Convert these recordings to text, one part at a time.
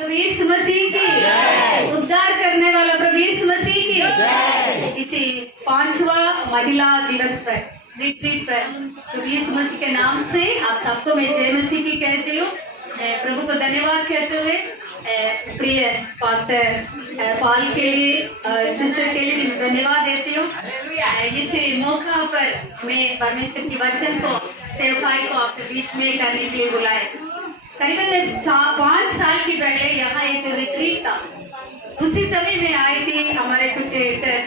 प्रभु यीशु मसीह की उद्धार करने वाला प्रभु यीशु मसीह की इसी 5वां महिला दिवस पर रिट्रीट पर प्रभु यीशु मसीह के नाम से आप सबको मैं जय मसीह की कहती हूँ। प्रभु को धन्यवाद कहते हुए प्रिय पास्टर पॉल के लिए सिस्टर के लिए भी धन्यवाद देती हूँ। इस मौका पर मैं परमेश्वर की वचन को सेवकाई को आपके बीच में करने के लिए बुलाए। करीबन 5 साल की पहले यहाँ एक रिट्रीट था। उसी समय में आई थी, हमारे कुछ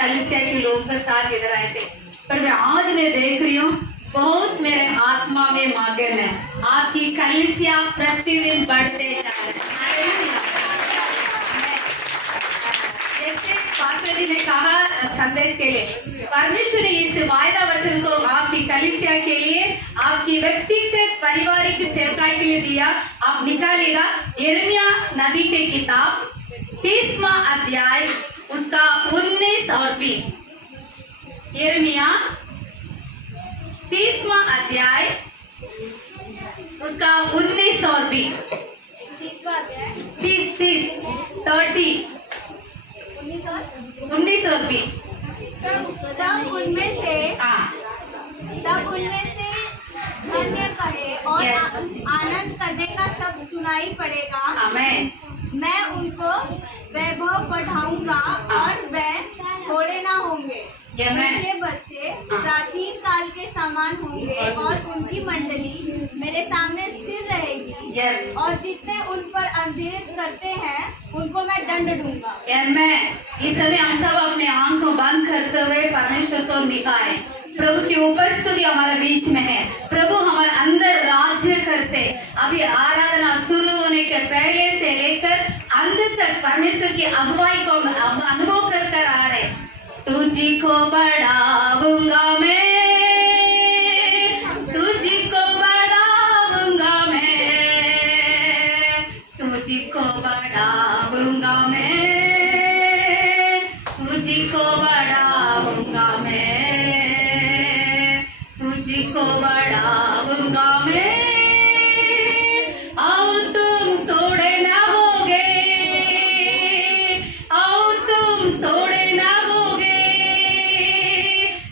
कलीसिया के लोगों के साथ इधर आए थे। पर मैं देख रही हूँ बहुत मेरे आत्मा में मगन है। आपकी कलीसिया प्रतिदिन बढ़ते जा रहे हैं। जैसे पास्टर जी ने कहा संदेश के लिए, परमेश्वर ने इस वायदा वचन को आपकी कलीसिया के लिए, आपकी व्यक्तिगत पारिवारिक सेवकाई के लिए दिया। आप निकालेगा यिर्मयाह नबी के किताब 30वां अध्याय उसका 19 और 20। यिर्मयाह 30वां अध्याय उसका 19 और 20। 30वां अध्याय 30 19 और 20। तब उनमें से धन्य कहे और आनंद करने का शब्द सुनाई पड़ेगा। आमीन। मैं उनको वैभव बढ़ाऊंगा और वह थोड़े ना होंगे। उनके बच्चे प्राचीन काल के समान होंगे और उनकी मंडली मेरे सामने स्थिर रहेगी। और जितने उन पर अंधिरित करते हैं उनको मैं दंड दूंगा। इस समय हम सब अपने आंख को बंद करते हुए परमेश्वर को निकालें। प्रभु की उपस्थिति हमारे बीच में है। प्रभु हमारे अंदर राज्य करते। अभी आराधना शुरू होने के पहले से लेकर अंत तक परमेश्वर की अगुवाई को अनुभव कर आ रहे। तुझको बढ़ाऊंगा मैं, तुझको बढ़ाऊंगा मैं, तुझको बढ़ाऊंगा मैं, तुझको बढ़ाऊंगा मैं, तुझको बढ़ाऊंगा मैं। आओ तुम थोड़े ना होगे, आओ तुम थोड़े ना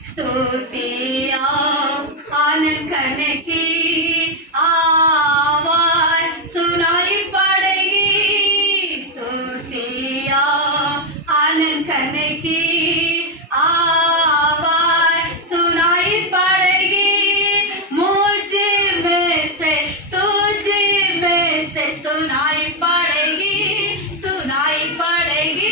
स्तुतियाँ आनंद करने की आवाज़ सुनाई पड़ेगी। स्तुतियाँ आनंद करने की आवाज़ सुनाई पड़ेगी। मुझ में से तुझ में से सुनाई पड़ेगी, सुनाई पड़ेगी।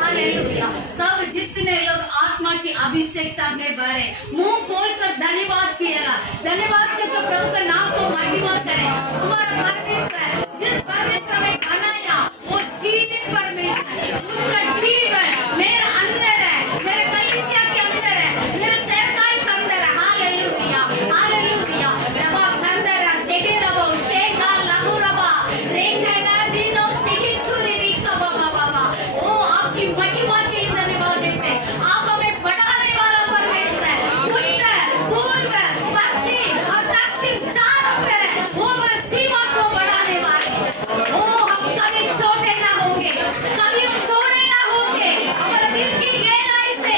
हालेलुया। सब जितने लोग आत्मा की अभिषेक सामने भरे मुंह खोलकर धन्यवाद किएगा। धन्यवाद करके प्रभु के नाम को महिमा करें। हमारा परमेश्वर जिस परमेश्वर में बनाया वो जीवित परमेश्वर, उसका जीवन मेरे अंदर है, मेरे कलीसिया के अंदर है, मेरे सेवकाई के अंदर है। Hallelujah hallelujah. रबा अंदर है सेकेरबो शेखा लगुरबा रेखना दिनो सिहितुरी बिकबा बाबा। ओ आपकी महिमा के धन्यवाद देते। आप हमें बढ़ाने वाला परमेश्वर, उत्तर पूर्व पश्चिम और दक्षिण चारों तरफ वो हमारी सीमा को बढ़ाने वाले। ओ हम कभी छोटे ना होंगे, कभी हम थोड़े ना होंगे। हमारे दिल की गहराई से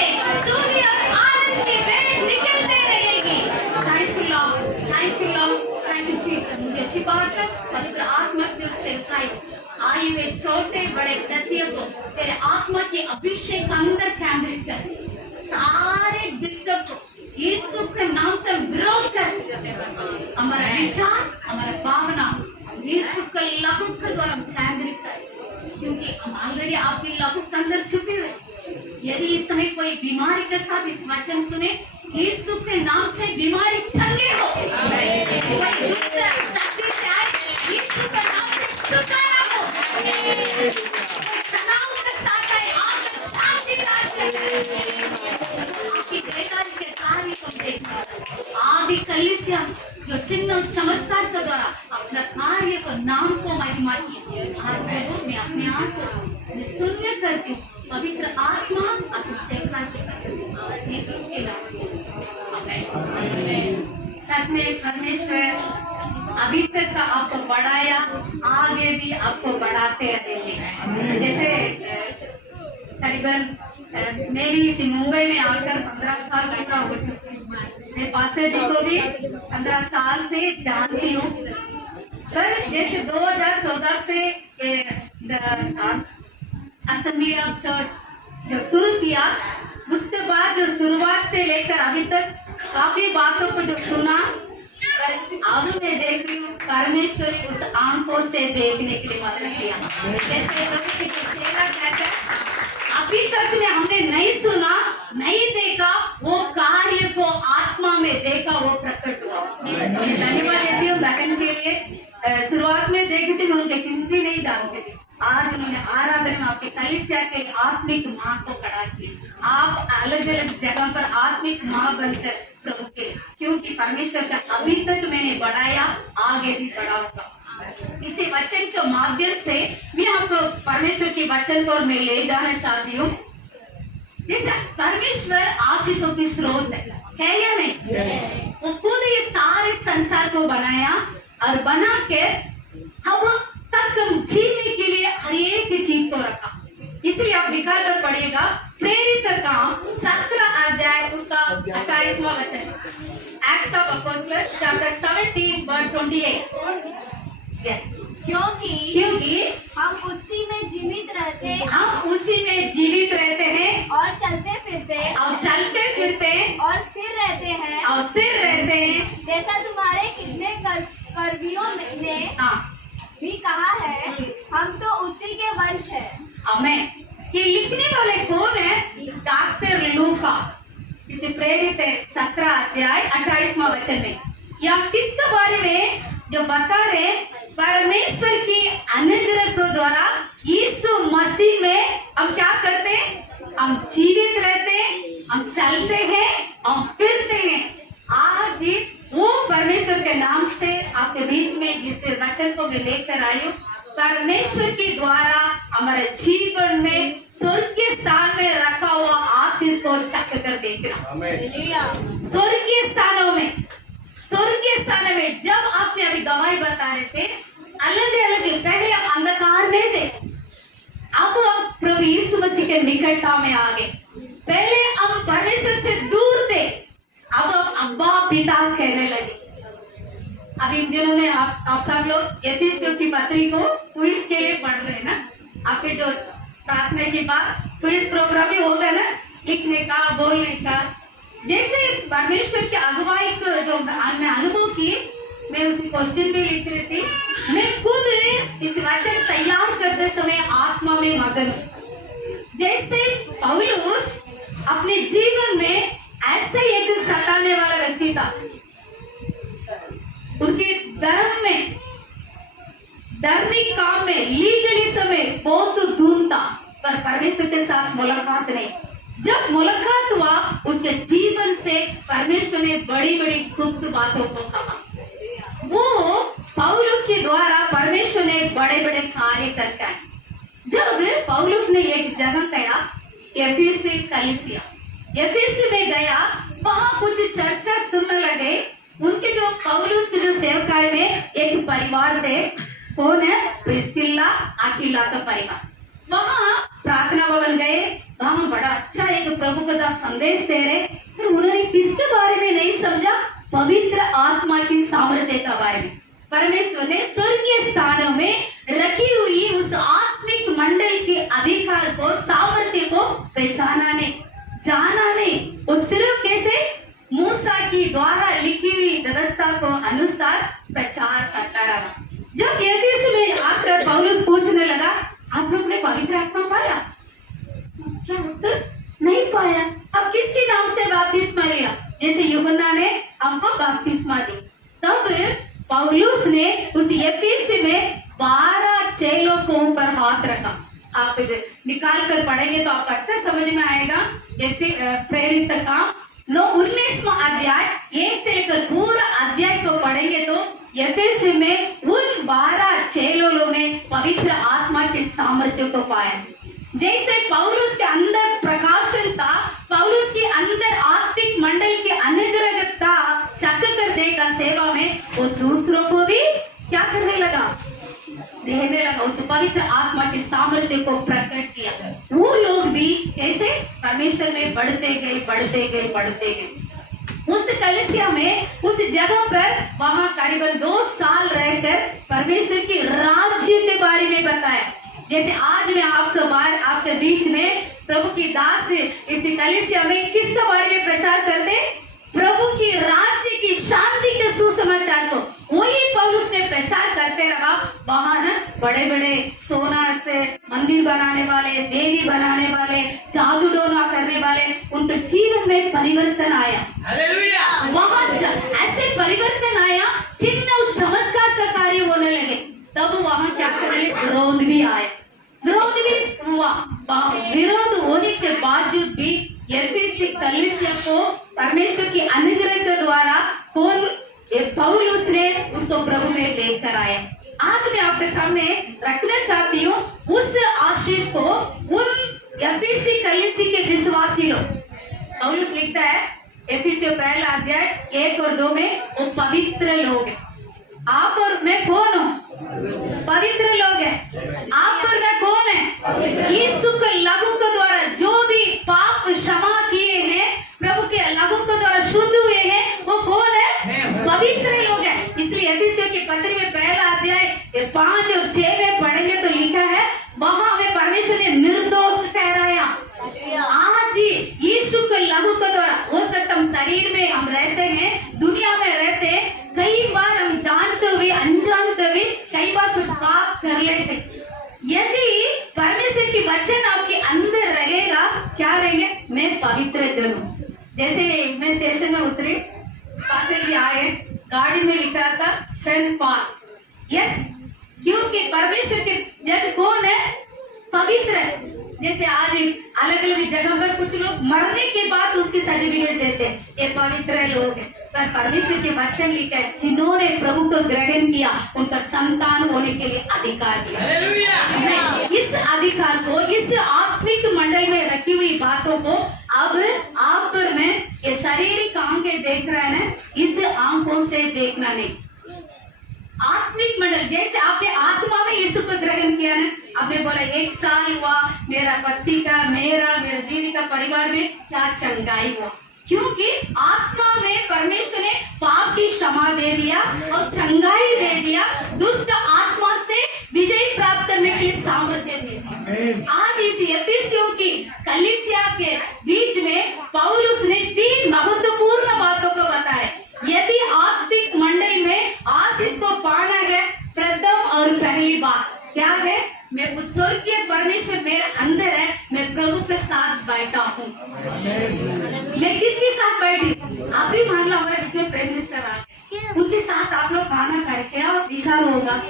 सूर्य आनंद की बेल निकलते रहेगी। Thank you lord, thank you lord, thank you Jesus. मुझे छिपाकर पवित्र आत्मा की सेवकाई आए हुए छोटे बड़े प्रत्येक को तेरे आत्मा के अभिषेक के अंदर केंद्रित कर। सारे डिस्टर्ब को यीशु के नाम से विरोध कर। हमारा विचार, हमारा भावना यीशु के लहू के द्वारा केंद्रित कर, क्योंकि हम ऑलरेडी आपके लहू के अंदर छुपे हुए। यदि इस समय कोई बीमारी के साथ इस वचन सुने, यीशु के नाम से बीमारी चंगे हो। कोई दुष्ट शक्ति से आए, यीशु के नाम से छुटकारा हो। तनाव के साथ आए, आप शांति राज्य आपकी बेकारी के कार्य को देखना। आदि कलीसिया जो चिन्ह और चमत्कार के द्वारा अपना कार्य को नाम को महिमा की। आज प्रभु मैं अपने आप को शून्य करती हूँ। पवित्र आत्मा आपकी सेवा की यीशु के नाम से आमीन। सच में परमेश्वर अभी तक का आपको बढ़ाया, आगे भी आपको बढ़ाते रहेंगे। जैसे करीबन मैं भी इसी मुंबई में आकर 15 साल पूरा हो चुकी हूँ। मैं पास्टर जी को भी 15 साल से जानती हूँ। पर जैसे 2014 से असेंबली ऑफ चर्च जो शुरू किया, उसके बाद जो शुरुआत से लेकर अभी तक काफी बातों को जो सुना, पर अब मैं देख रही हूँ परमेश्वर ने उस आंखों से देखने के लिए मदद किया। जैसे प्रभु के चेहरा कहता है, अभी तक ने हमने नहीं सुना, नहीं देखा, वो कार्य को आत्मा में देखा, वो प्रकट हुआ। मैं धन्यवाद देती हूँ बहन के लिए। शुरुआत में देखी थी, मैं उनके हिंदी नहीं जानती थी। आज उन्होंने आराधना में आपके कलीसिया के आत्मिक माँ को खड़ा किया। आप अलग अलग जगह पर आत्मिक माँ बनकर प्रभु के, क्योंकि परमेश्वर का अभी तक मैंने बढ़ाया, आगे भी बढ़ाऊंगा। इसी वचन के माध्यम से मैं आपको परमेश्वर के वचन को मैं ले जाना चाहती हूँ। जैसे परमेश्वर आशीषों की स्रोत है या नहीं? वो खुद ये सारे संसार को बनाया और बना के हम तक जीने के लिए हर एक चीज को रखा। इसलिए आप निकाल कर पढ़िएगा प्रेरित काम 17 अध्याय उसका 28वां वचन, Acts of Apostles chapter 17 verse 28। Yes, क्योंकि हम उसी में जीवित रहते हैं, हम उसी में जीवित रहते हैं और चलते फिरते और स्थिर रहते हैं, जैसा तुम्हारे कितने कर्मियों ने भी कहा है, हम तो उसी के वंश हैं। आमेन। ये लिखने वाले कौन है? डॉक्टर लूका। इसे प्रेरित है 17 अध्याय 28वां वचन में। या किसके बारे में जो बता रहे? परमेश्वर की अनुग्रह के द्वारा यीशु मसीह में हम क्या करते हैं? हम जीवित रहते हैं, हम चलते हैं, हम फिरते हैं। आज वो परमेश्वर के नाम से आपके बीच में जिस वचन को मैं लेकर आई हूँ, परमेश्वर के द्वारा हमारे जीवन में स्वर्ग के स्थान में रखा हुआ आशीष को चख कर देखना। स्वर्गीय स्थानों में जब आपने अभी गवाही बता रहे थे, अलग अलग, पहले हम अंधकार में थे, अब हम प्रभु यीशु मसीह के निकटता में आ गए। पहले हम परमेश्वर से दूर थे, अब हम अब्बा पिता कहने लगे। अब इन दिनों में आप सब लोग एफिसियों की पत्री को क्विज के लिए पढ़ रहे हैं ना। आपके जो प्रार्थना के बाद क्विज प्रोग्राम भी होगा ना, लिखने का, बोलने का। जैसे परमेश्वर की अगुवाई को जो मैं अनुभव की, मैं उसी क्वेश्चन भी लिख रही थी। मैं खुद इस वचन तैयार करते समय आत्मा में मगन हूँ। जैसे पौलुस अपने जीवन में ऐसे एक सताने वाला व्यक्ति था, उनके धर्म में, धार्मिक काम में, लीगलिज्म में बहुत धूम था, पर परमेश्वर के साथ मुलाकात नहीं। जब मुलाकात हुआ, उसके जीवन से परमेश्वर ने बड़ी बड़ी गुप्त बातों को कहा। वो पौलुस के द्वारा परमेश्वर ने बड़े बड़े कार्य करके आए। जब पौलुस ने एक जगह गया, एफिसी कलीसिया, एफिसी में गया, वहां कुछ चर्चा सुनने लगे। उनके जो पौलुस के जो सेवकाई में एक परिवार थे, कौन है? प्रिस्किल्ला, अक्विला का परिवार। वहां प्रार्थना भवन गए, वहां बड़ा अच्छा एक प्रभु का संदेश दे रहे, फिर उन्होंने किसके बारे में नहीं समझा? पवित्र आत्मा की सामर्थ्य के बारे में। परमेश्वर ने स्वर्गीय स्थानों में रखी हुई उस आत्मिक मंडल के अधिकार को, सामर्थ्य को पहचाना नहीं, जाना नहीं। वो सिर्फ कैसे? मूसा की द्वारा लिखी हुई व्यवस्था को अनुसार प्रचार करता रहा। जब एफिस में आकर पौलुस पूछने लगा, आप लोग ने पवित्र आत्मा पाया? क्या उत्तर? नहीं पाया। अब किसके नाम से बपतिस्मा लिया? जैसे यूहन्ना ने हमको बपतिस्मा दी। तब पौलुस ने उस एफिस में 12 चेलों को ऊपर हाथ रखा। आप निकाल कर पढ़ेंगे तो आपको अच्छा समझ में आएगा। प्रेरित काम 19वां अध्याय 1 से लेकर पूरा अध्याय को पढ़ेंगे तो एफिस में उन 12 चेलों ने पवित्र आत्मा के सामर्थ्य को पाया। जैसे पौलुस के अंदर प्रकाशन था, पौलुस के अंदर आत्मिक मंडल के अनुग्रह था, चक कर देगा सेवा में, वो दूसरों को भी क्या करने लगा, देने लगा, उस पवित्र आत्मा के सामर्थ्य को प्रकट किया। वो लोग भी कैसे परमेश्वर में बढ़ते गए। उस कलीसिया में, उस जगह पर वहां करीबन 2 साल रहकर परमेश्वर की राज्य के बारे में बताया। जैसे आज मैं आपके बीच में प्रभु की दास इस कलीसिया में किसके बारे में प्रचार करते, प्रभु की राज्य की शांति के सुसमाचार को वही पौलुस ने प्रचार करते रहा। वहां ना बड़े बड़े सोना से मंदिर बनाने वाले, देवी बनाने वाले, जादू टोना करने वाले, उनके जीवन में परिवर्तन आया। वहां ऐसे परिवर्तन आया, चिन्ह और चमत्कार का कार्य होने लगे। तब वहां क्या करने, विरोध भी आया, विरोध भी हुआ। विरोध होने के बावजूद भी एफेसी कलीसिया को परमेश्वर की अनुग्रह के द्वारा पौलुस ने उसको प्रभु में लेकर आया। आज मैं आपके सामने रखना चाहती हूँ उस आशीष को उन एफेसी कलीसिया के विश्वासी लोग। पौलुस लिखता है एफेसियों 1 अध्याय 1 और 2 में, वो पवित्र लोग हैं। आप और मैं कौन हूँ, पवित्र लोग हैं। आप और मैं कौन है, यीशु के लहू के द्वारा जो भी पाप क्षमा किए हैं, प्रभु के लहू के द्वारा शुद्ध हुए हैं, वो कौन है, पवित्र लोग हैं। इसलिए एफेसियों की पत्री में 1 अध्याय 5 और 6 में पढ़ेंगे तो लिखा है, वहां हमें परमेश्वर ने निर्दोष ठहराया। आज यीशु के लहू के द्वारा, हो सकता हम शरीर में हम रहते हैं, दुनिया में रहते हैं, कई बार हम जानते हुए अनजानते हुए कई बार कुछ पाप कर लेते। यदि परमेश्वर की वचन आपके अंदर रहेगा, क्या रहेंगे, मैं पवित्र जन हूँ। जैसे मैं स्टेशन में उतरी, पास्टर जी आए, गाड़ी में लिखा था सेंट पॉल, यस, क्योंकि परमेश्वर के जन कौन है, पवित्र है। जैसे आज अलग अलग जगह पर कुछ लोग मरने के बाद उसकी सर्टिफिकेट देते हैं, ये पवित्र लोग हैं। पर परमेश्वर के वचन लिखा है, जिन्होंने प्रभु को ग्रहण किया उनका संतान होने के लिए अधिकार दिया। इस अधिकार को, इस आत्मिक मंडल में रखी हुई बातों को अब आप पर मैं ये शारीरिक आंखें देख रहे हैं ना, इस आंखों से देखना नहीं। आत्मिक मंडल, जैसे आपने आत्मा में यीशु को ग्रहण किया ना, आपने बोला 1 साल हुआ, मेरा पति का, मेरे दीदी का परिवार में क्या चंगाई हुआ, क्योंकि आत्मा में परमेश्वर ने पाप की क्षमा दे दिया और चंगाई दे दिया, दुष्ट आत्मा से विजय प्राप्त करने के लिए सामर्थ्य दे दिया। आज इस एफेसियों की कलीसिया के बीच में पौलुस ने 3 महत्वपूर्ण बातों को बताया। यदि आत्मिक मंडल में आशीष को पाना है, प्रथम और पहली बात क्या है, मैं उस स्वर्गीय परमेश्वर मेरे अंदर है, मैं प्रभु के साथ बैठा हूँ। मैं किसके साथ बैठी, आप भी मान लो हमारे बीच में प्राइम मिनिस्टर आए, उनके साथ आप लोग खाना खाए, क्या विचार होगा,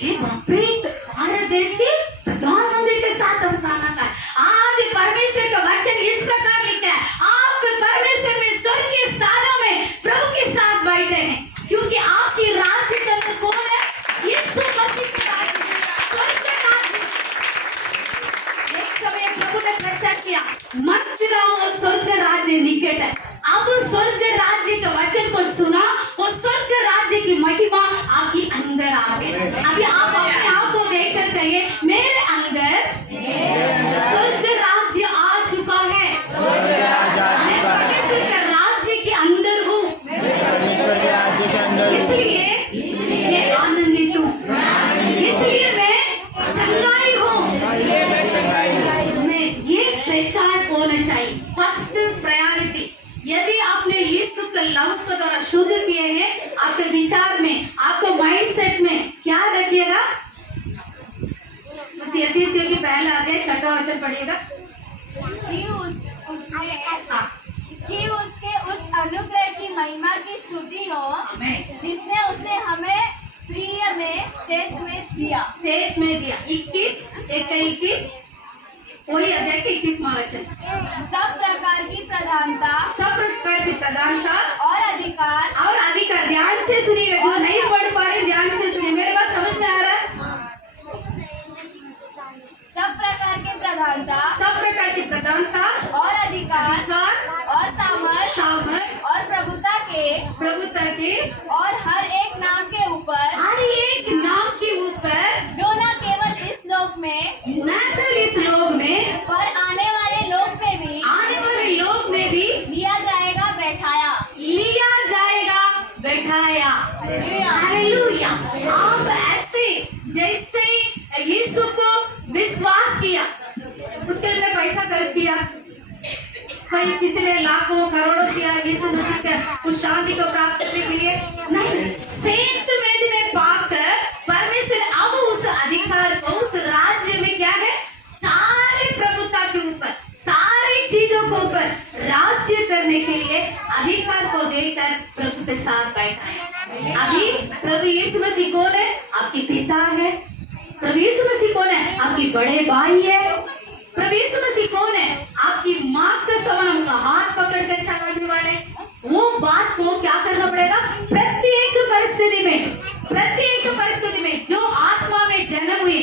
हे बाप रे, भारत देश के प्रधानमंत्री के साथ हम खाना खाए। आज परमेश्वर का वचन इस प्रकार लिखा है, आप परमेश्वर में स्वर्ग के स्थानों में प्रभु के साथ बैठे हैं, क्योंकि आपकी राज्य का कौन है, यीशु मसीह के राज्य, स्वर्ग के राज्य। एक समय प्रभु ने प्रचार किया, मत चिल्लाओ, स्वर्ग राज्य निकट है। अब स्वर्ग राज्य के वचन को सुना, वो स्वर्ग राज्य की महिमा आपके अंदर आ गई। अभी आप अपने आप को देखकर कहिए, मेरे अंदर स्वर्ग राज्य आ चुका है, मैं परमेश्वर के राज्य के अंदर हूँ, इसलिए मैं आनंदित हूँ, इसलिए मैं चंगाई हूँ। मैं ये पहचान होना चाहिए, फर्स्ट प्रायोरिटी। यदि आपने यीशु के लहू के द्वारा शुद्ध किए हैं, आपके विचार में, आपके माइंडसेट में क्या रखिएगा, उस एफेसियों की 1 अध्याय 6वां वचन पढ़िएगा, कि उसके उस अनुग्रह की महिमा की स्तुति हो, जिसने उसे हमें प्रिय में सेत में दिया। 21 वही अध्याय के 21वां वचन, सब प्रकार की प्रधानता और अधिकार, ध्यान से सुनिएगा, जो नहीं पढ़ पा रहे ध्यान से सुनिए, मेरे बात समझ में आ रहा है। सब प्रकार के लिए लाखों करोड़ों किया यीशु मसीह के उस शांति को प्राप्त करने के लिए नहीं, सेंत वेद में पाकर परमेश्वर अब उस अधिकार को उस राज्य में क्या है, सारे प्रभुता के ऊपर सारी चीजों के ऊपर राज्य करने के लिए अधिकार को देकर प्रभु के साथ बैठा है। अभी प्रभु यीशु मसीह कौन है? आपके पिता है। प्रभु यीशु मसीह कौन है? आपकी बड़े भाई है। प्रभु यीशु मसीह कौन है? आपकी माँ का समान उनका हाथ पकड़ कर चलाने वाले। वो बात को क्या करना पड़ेगा? प्रत्येक परिस्थिति में जो आत्मा में जन्म हुए।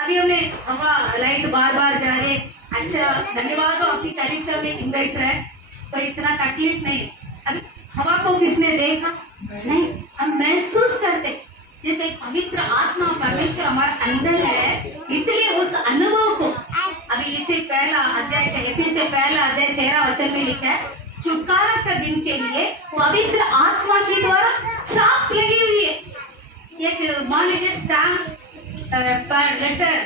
अभी हमने हवा लाइट बार बार जा रहे, अच्छा धन्यवाद हो आपकी कलीसिया में इन्वाइट है, तो इतना तकलीफ नहीं। अभी हवा को किसने देखा? नहीं, हम महसूस करते जैसे पवित्र आत्मा परमेश्वर हमारे अंदर है, इसलिए उस अनुभव को अभी इसे पहला अध्याय से पहला अध्याय 13 वचन में लिखा है, छुटकारा का दिन के लिए पवित्र आत्मा के द्वारा छाप लगी हुई है। एक मान लीजिए स्टैम्प पर लेटर,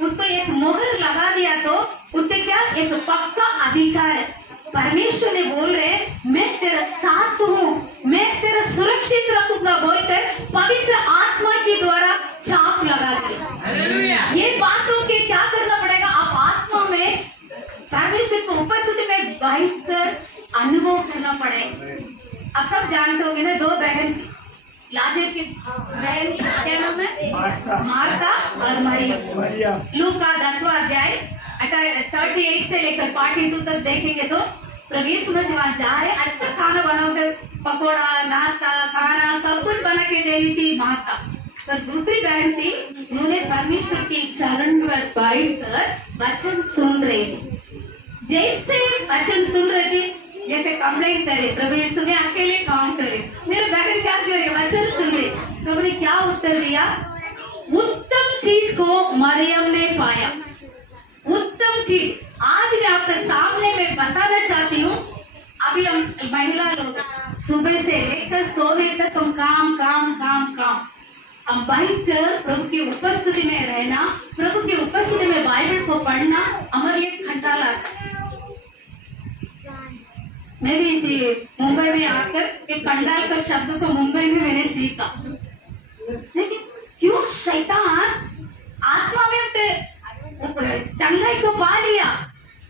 उसको एक मोहर लगा दिया तो उससे क्या एक पक्का अधिकार है। परमेश्वर ने बोल रहे मैं तेरा साथ हूँ, मैं तेरा सुरक्षित रखूंगा बोलकर पवित्र आत्मा के द्वारा छाप लगा दी। ये बातों के क्या करना पड़ेगा? आप आत्मा में परमेश्वर को उपस्थिति में बैठकर अनुभव करना पड़ेगा। आप सब जानते होंगे ना, दो बहन थी, लाजर की बहन क्या नाम है? मार्था और मरियम। लूका 10वां अध्याय 38 से लेकर 42 तक देखेंगे तो प्रभु यीशु मसीह वहां जा रहे, अच्छा खाना बनाकर पकोड़ा नाश्ता खाना सब कुछ बना के दे रही थी मार्था। पर दूसरी बहन थी, उन्होंने परमेश्वर की चरण पर बैठकर वचन सुन रही थी। जैसे वचन सुन रही थी, जैसे कंप्लेंट करे प्रभु यीशु में अकेले काम करे, मेरे बहन क्या करे? वचन सुन रहे। प्रभु ने क्या उत्तर दिया? उत्तम चीज को मरियम ने पाया। उत्तम चीज आज मैं आपके सामने में बताना चाहती हूँ। अभी हम महिला लोग सुबह से लेकर सोने तक हम काम हम बैठकर प्रभु की उपस्थिति में रहना, प्रभु की उपस्थिति में बाइबल को पढ़ना हमारे लिए खंडाल आता है। मैं भी इसी मुंबई में आकर एक खंडाल का शब्द को मुंबई में मैंने सीखा। लेकिन क्यों शैतान आत्मा में चंगाई को पा लिया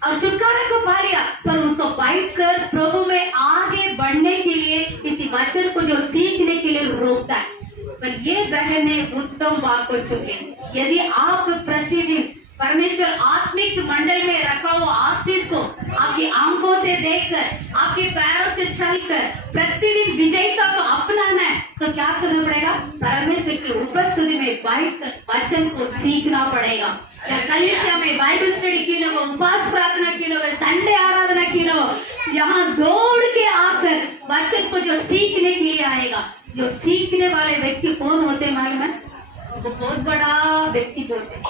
और छुटकारा को पा लिया, पर उसको बैठकर प्रभु में आगे बढ़ने के लिए किसी वचन को जो सीखने के लिए रोकता है। पर ये बहन ने उत्तम बात को चुके। यदि आप प्रतिदिन परमेश्वर आत्मिक मंडल में रखा हुआ आशीष को आपकी आंखों से देखकर, आपके पैरों से चलकर प्रतिदिन विजयता को अपनाना है, तो क्या करना पड़ेगा? परमेश्वर की उपस्थिति में बैठकर वचन को सीखना पड़ेगा। या कलीसिया में बाइबल स्टडी की लो, उपवास प्रार्थना की लो, संडे आराधना की लो, यहाँ दौड़ के आकर वचन को जो सीखने के लिए आएगा। जो सीखने वाले व्यक्ति कौन होते हैं मालूम है? वो बहुत बड़ा व्यक्ति बोलते हैं,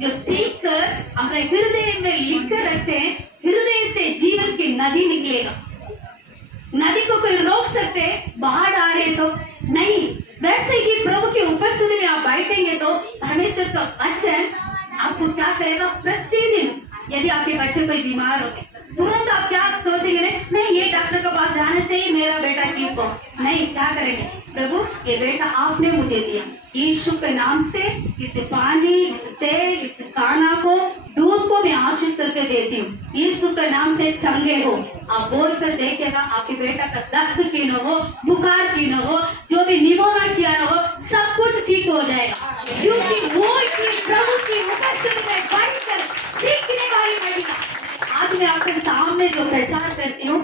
जो सीख कर अपने हृदय में लिख कर रखते हैं। हृदय से जीवन की नदी निकलेगा। नदी को कोई रोक सकते हैं? बाहर आ रहे तो नहीं। वैसे ही प्रभु की उपस्थिति में आप बैठेंगे तो परमेश्वर का वचन आपको क्या करेगा? प्रतिदिन यदि आपके बच्चे कोई बीमार हो गए, तुरंत आप क्या सोचेंगे? नहीं, ये डॉक्टर के पास जाने से ही मेरा बेटा ठीक हो। नहीं, क्या करेंगे? प्रभु ये बेटा आपने मुझे दिया, यीशु के नाम से इस पानी, इस तेल, इस खाना को, दूध को मैं आशीष करके देती हूँ। यीशु के नाम से चंगे हो। आप बोल कर देखेगा आपके बेटा का दस्त की न हो, बुखार की न हो, जो भी निमोनिया किया न हो, सब कुछ ठीक हो जाएगा। क्योंकि वो प्रभु की उपस्थिति में बैठकर सीखने वाली महिला। आज मैं आपके सामने जो प्रचार करती हूँ,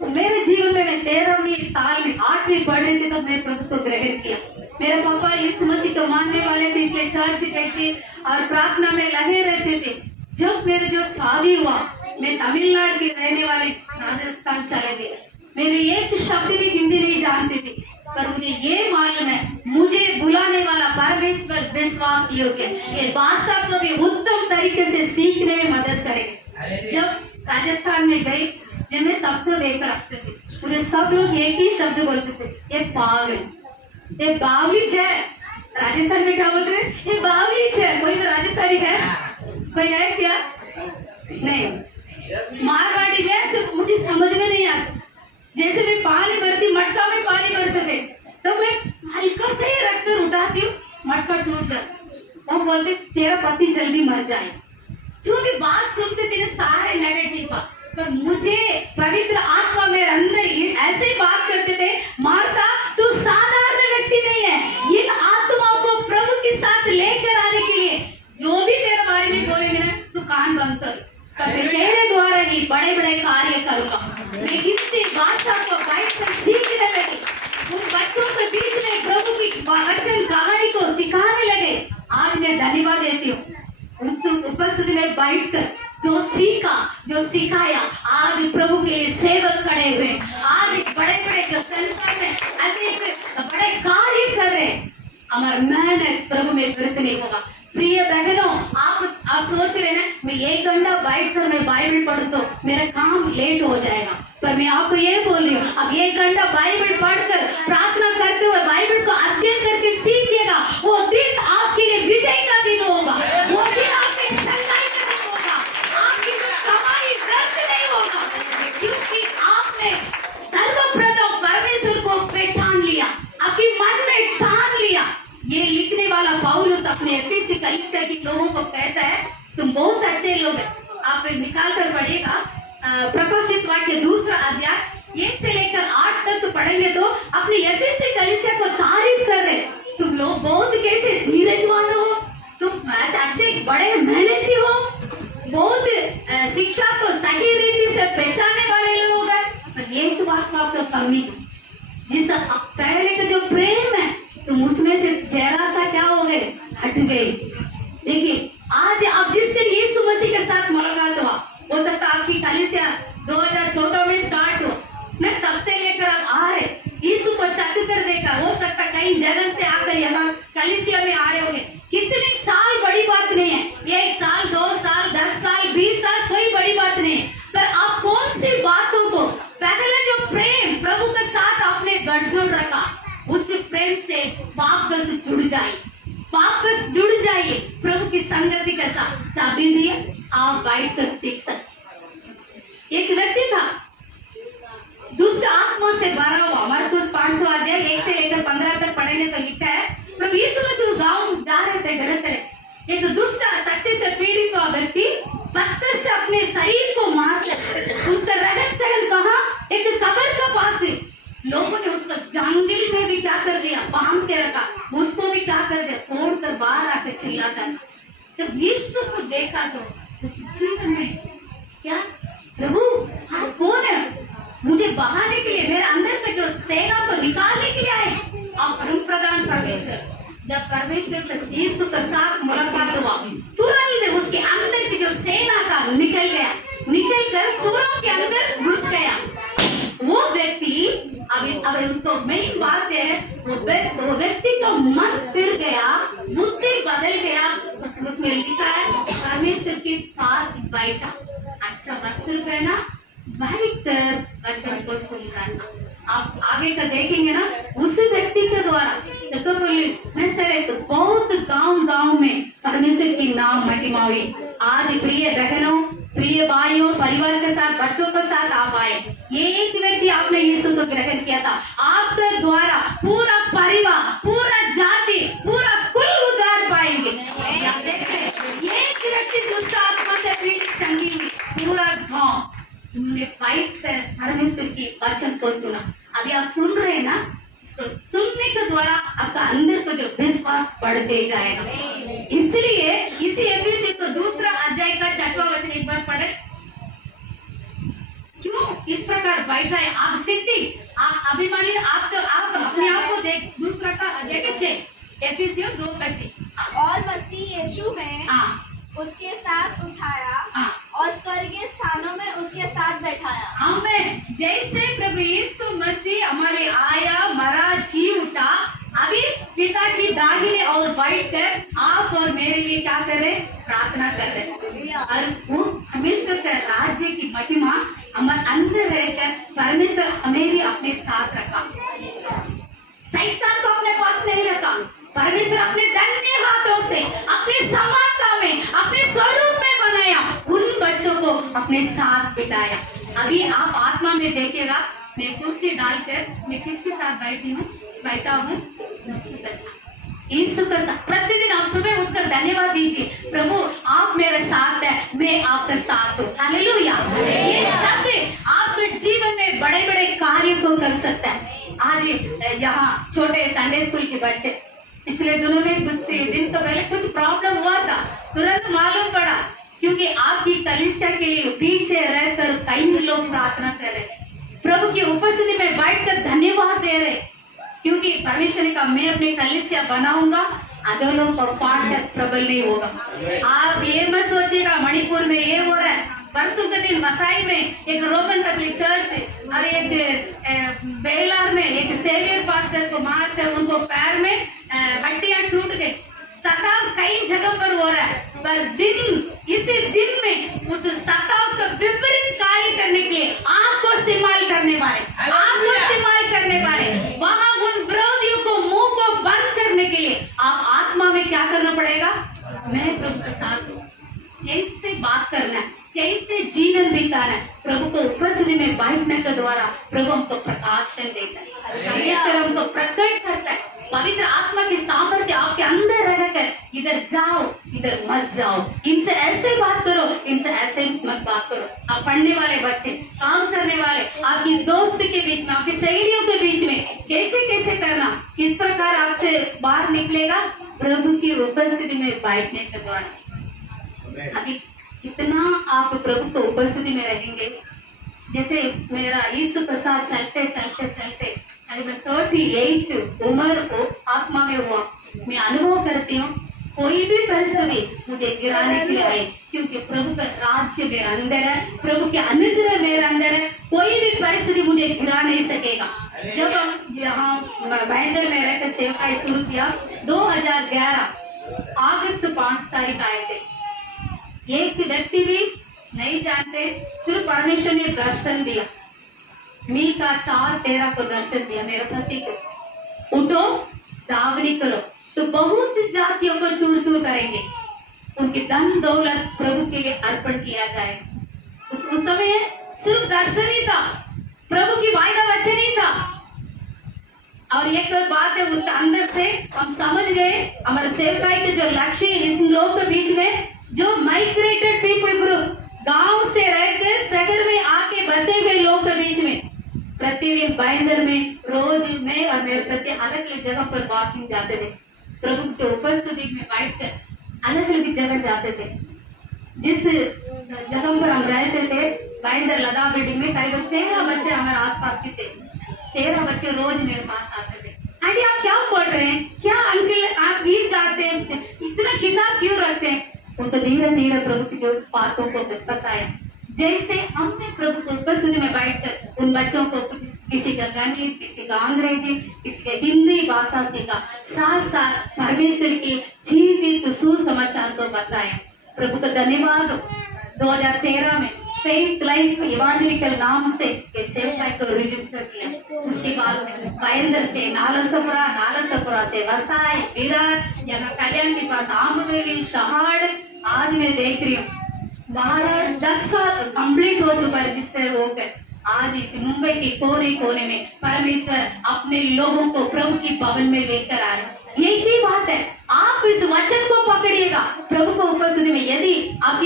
तो मेरे जीवन में मैं 13वीं साल में 8वीं पढ़ रही थी तो मैं प्रभु को ग्रहण किया। मेरे पापा यीशु मसीह को मानने वाले थे, इसलिए चर्च गई थी और प्रार्थना में लगे रहते थे। जब मेरे जो शादी हुआ, मैं तमिलनाडु की रहने वाली राजस्थान चले गए। मेरे एक शब्द भी हिंदी नहीं जानती थी, पर मुझे ये मालूम है मुझे बुलाने वाला परमेश्वर विश्वास योग्य है। ये भाषा को भी उत्तम तरीके से सीखने में मदद करेगा। जब राजस्थान में गई, जब मैं सबको देखकर हंसते थे, मुझे सब लोग एक ही शब्द बोलते थे, ये पागल, ये बावली है। राजस्थान में क्या बोलते हैं? ये बावली है। कोई तो राजस्थानी है? कोई है क्या? नहीं। मारवाड़ी में मुझे समझ में नहीं छोड़ दे। वो बोलते तेरा पति जल्दी मर जाए। जो भी बात सुनते थे सारे नेगेटिव, पर मुझे पवित्र आत्मा मेरे अंदर ऐसे बात करते थे, मार्था तू साधारण व्यक्ति नहीं है, इन आत्माओं को प्रभु के साथ लेकर आने के लिए जो भी तेरे बारे में बोलेंगे ना तू कान बंद कर, पर तेरे द्वारा ही बड़े बड़े कार्य करूंगा। मैं कितनी भाषा को बाइट कर सीखने लगी, उन बच्चों के बीच में प्रभु की वचन कहानी को सिखाने लगे। आज मैं धन्यवाद देती हूँ उस उपस्थिति में बैठकर जो सीखा जो सिखाया, आज प्रभु के लिए सेवक खड़े हुए, आज एक बड़े बड़े जो संसार में ऐसे एक बड़े कार्य कर रहे। हमारा मेहनत प्रभु में व्यर्थ नहीं होगा। प्रिय बहनों, आप सोच रहे ना मैं 1 घंटा बैठ कर मैं बाइबल पढ़ तो मेरा काम लेट हो जाएगा, पर मैं आपको ये बोल रही हूँ अब 1 घंटा बाइबल पढ़कर प्रार्थना करते हुए बाइबल को अध्ययन करके सीखिएगा, वो दिन आपके लिए विजय का दिन होगा, वो दिन आपके सच्चाई का दिन होगा, आपकी कमाई व्यर्थ नहीं होगा, क्योंकि आपने सर्वप्रथम परमेश्वर को पहचान लिया, आपके मन में ठान लिया। ये लिखने वाला पौलुस अपने एफएसी कलीसिया के लोगों को कहता है तुम बहुत अच्छे लोग हैं। आप निकाल कर पढ़िएगा, प्रकाशित वाक्य 2 अध्याय 1 से लेकर 8 तक पढ़ेंगे तो अपने एफएसी कलीसिया को तारीफ कर रहे, तुम लोग बहुत कैसे धीरजवान हो, तुम ऐसे अच्छे बड़े मेहनती हो, बहुत शिक्षा को सही रीति से पहचानने वाले लोग हैं, पर एक बात का आप लोग कमी है, जिस पहले का जो प्रेम है तुम उसमें से जरा सा क्या हो गए, हट गए। देखिए आज आप जिस दिन यीशु मसीह के साथ मुलाकात हुआ, हो सकता आपकी कलीसिया 2014 में स्टार्ट हो न, तब से लेकर आप आ रहे यीशु को चख कर देखा, हो सकता कई जगह से आकर यहाँ कलीसिया में आ रहे होंगे। कितने साल बड़ी बात नहीं है, 1 साल 2 साल 10 साल 20 साल कोई बड़ी बात नहीं है, पर आप कौन सी बातों को पहले जो प्रेम प्रभु के साथ आपने गठजोड़ रखा उस प्रेम से वापस जुड़ जाइए, वापस जुड़ जाइए प्रभु की संगति के साथ, तभी भी आप बैठ कर सीख सकते। एक व्यक्ति था दुष्ट आत्मा से भरा हुआ, मरकुस 5 अध्याय 1 से लेकर 15 तक पढ़ेंगे तो लिखा है प्रभु यीशु मसीह गांव जा रहे थे, दरअसल एक दुष्ट शक्ति से पीड़ित हुआ व्यक्ति पत्थर से अपने शरीर को मारकर उसका रगड़ सहन कहा एक कब्र का पास से लोगों ने उसको जंगल में भी क्या कर दिया, बांध के रखा, उसको भी क्या कर दिया, तोड़ कर बाहर आकर चिल्लाता था। जब यीशु को देखा तो उसके जीवन में क्या, प्रभु आप कौन है, मुझे बहाने के लिए मेरे अंदर का जो सेना को निकालने के लिए आए, आप परम प्रधान परमेश्वर। जब परमेश्वर के यीशु के साथ मुलाकात हुआ तुरंत उसके अंदर की जो सेना था निकल गया, निकल कर सूरों के अंदर घुस गया। वो व्यक्ति अब उसको मेन बात है, वो व्यक्ति का मन फिर गया, बुद्धि बदल गया। उसमें लिखा है परमेश्वर के पास बैठा, अच्छा वस्त्र पहना, बैठ कर वचन को सुनता था। आप आगे का देखेंगे ना, उस व्यक्ति के द्वारा तो बहुत गांव में परमेश्वर की नाम महिमा हुई। आज प्रिय बहनों, प्रिय भाइयों, परिवार के साथ, बच्चों के साथ आप आए, ये एक व्यक्ति आपने यीशु को ग्रहण किया था, आपके द्वारा पूरा परिवार, पूरा जाति, पूरा कुल उद्धार पाएंगे। एक व्यक्ति दुष्ट आत्मा से पीड़ित चंगी हुई, पूरा गांव तुमने फाइट कर परमेश्वर की वचन को सुना। अभी आप सुन रहे हैं ना, तो सुनने के द्वारा आपका अंदर को जो विश्वास बढ़ते जाएगा। इसलिए इसी एफएसी को 2 अध्याय का 6वां वचन एक बार पढ़े। क्यों इस प्रकार बैठा है आप सिद्धि, आप अभी मान लीजिए आप अपने आप को देख, 2 का अध्याय के 6 एफएसी 2:6 और मसीह यीशु में उसके साथ उठाया और स्वर्गीय स्थानों में उसके साथ बैठाया। हमें जैसे प्रभु यीशु मसीह हमारे आया, मरा, जी उठा, अभी पिता की दाहिने और बैठकर आप और मेरे लिए क्या कर रहे, प्रार्थना कर रहे। और वो हमेशा कर राज्य की महिमा हमारे अंदर रहकर परमेश्वर हमें भी अपने साथ रखा, शैतान को अपने पास नहीं रखा। परमेश्वर अपने धन्य हाथों से अपने समानता में, अपने स्वरूप में बनाया, उन बच्चों को अपने साथ बिठाया। अभी आप आत्मा में देखिएगा, मैं कुर्सी डालकर मैं किसके साथ बैठी हूँ, बैठा हूँ, यीशु के साथ। यीशु का साथ प्रतिदिन आप सुबह उठकर धन्यवाद दीजिए, प्रभु आप मेरे साथ है, मैं आपके साथ हूँ। हालेलुया। ये शब्द आपके जीवन में बड़े बड़े कार्य को कर सकता है। आज यहाँ छोटे संडे स्कूल के बच्चे पिछले दिनों में कुछ दिन तो पहले कुछ प्रॉब्लम हुआ था, तुरंत मालूम पड़ा, क्योंकि आपकी कलीसिया के लिए पीछे रहकर कई लोग प्रार्थना कर रहे, प्रभु की उपस्थिति में बैठकर धन्यवाद दे रहे, क्योंकि परमेश्वर ने कहा मैं अपने कलीसिया बनाऊंगा, अधोलों पर फाटक प्रबल नहीं होगा। आप ये मत सोचिएगा मणिपुर में ये हो रहा है, परसों के दिन मसाई में एक रोमन कैथोलिक चर्च और एक बेलार में एक सेवियर पास्टर को मारकर उनको पैर में हड्डियां टूट गई। सताव कई जगह पर हो रहा है, पर इसी दिन में उस सताव का विपरीत कार्य करने के लिए आपको इस्तेमाल करने वाले वहां उन विरोधियों को मुंह को बंद करने के लिए आप आत्मा में क्या करना पड़ेगा? मैं प्रभु के साथ हूँ, कैसे बात करना है, कैसे जीवन बिताना है, प्रभु को उपस्थिति में बैठने के द्वारा प्रभु हमको प्रकाशन देता है, परमेश्वर हमको प्रकट करता है। पवित्र आत्मा की सामर्थ्य आपके अंदर रहकर इधर जाओ इधर मत जाओ, इनसे ऐसे बात करो इनसे ऐसे मत बात करो। आप पढ़ने वाले बच्चे, काम करने वाले, आपकी दोस्त के बीच में, आपकी सहेलियों के बीच में कैसे कैसे करना, किस प्रकार आपसे बाहर निकलेगा? प्रभु की उपस्थिति में बैठने के द्वारा। अभी कितना आप प्रभु को उपस्थिति में रहेंगे? जैसे मेरा यीशु के साथ चलते चलते चलते करीबन 38 उम्र को आत्मा में हुआ, मैं अनुभव करती हूँ कोई भी परिस्थिति मुझे गिराने के लिए आए, क्योंकि प्रभु का राज्य मेरे अंदर है, प्रभु के अनुग्रह मेरे अंदर है, कोई भी परिस्थिति मुझे गिरा नहीं सकेगा। जब हम यहाँ महेंद्र में रहकर सेवकाई शुरू किया 2011 अगस्त 5 तारीख आए थे, एक व्यक्ति भी नहीं जानते, सिर्फ परमेश्वर ने दर्शन दिया, मीका 4:13 को दर्शन दिया, मेरे पति को, उठो दावनी करो तो बहुत जातियों को चूर चूर करेंगे, उनकी धन दौलत प्रभु के लिए अर्पण किया जाए। उस समय सिर्फ दर्शन ही था, प्रभु की वायदा वचन ही था। और एक तो बात है, उसके अंदर से हम समझ गए हमारे सेवकाई के जो लक्ष्य इस लोग के बीच में, जो माइग्रेटेड पीपल ग्रुप, गांव से रहकर शहर में आके बसे हुए लोग के बीच में, प्रतिदिन बाइंदर में रोज मैं और मेरे पति अलग अलग जगह पर वॉकिंग जाते थे, प्रभु के उपस्थिति में बैठकर अलग अलग जगह जाते थे। जिस जगह पर हम रहते थे बाइंदर लदा बिल्डिंग में, करीबन 13 बच्चे हमारे आसपास के थे, 13 बच्चे रोज मेरे पास आते थे, आंटी आप क्या पढ़ रहे हैं, क्या अंकल आप गीत गाते हैं, इतना किताब क्यों रखते हैं? उनको धीरे धीरे प्रभु की जो बातों को बताया, जैसे हमने प्रभु को उपस्थिति में बैठकर उन बच्चों को कुछ, किसी का गणित, किसी का अंग्रेजी, किसी का हिंदी भाषा सीखा, साथ साथ परमेश्वर के जीवित सुसमाचार को बताया। प्रभु का धन्यवाद। 2013 में फेथ लाइफ इवांजेलिकल नाम से सेवकाई को रजिस्टर किया। उसके बाद में बाइंदर से नालसपुरा से वसाई, विरार, यहाँ कल्याण के पास आमगली, शहाड़, आज मैं देख रही हूँ महाराज 10 साल कंप्लीट हो चुका रजिस्टर होकर। आज इस मुंबई के कोने कोने में परमेश्वर अपने लोगों को प्रभु की भवन में लेकर आ रहे। एक ही बात है, आप इस वचन को पकड़िएगा प्रभु को उपस्थिति में। यदि आप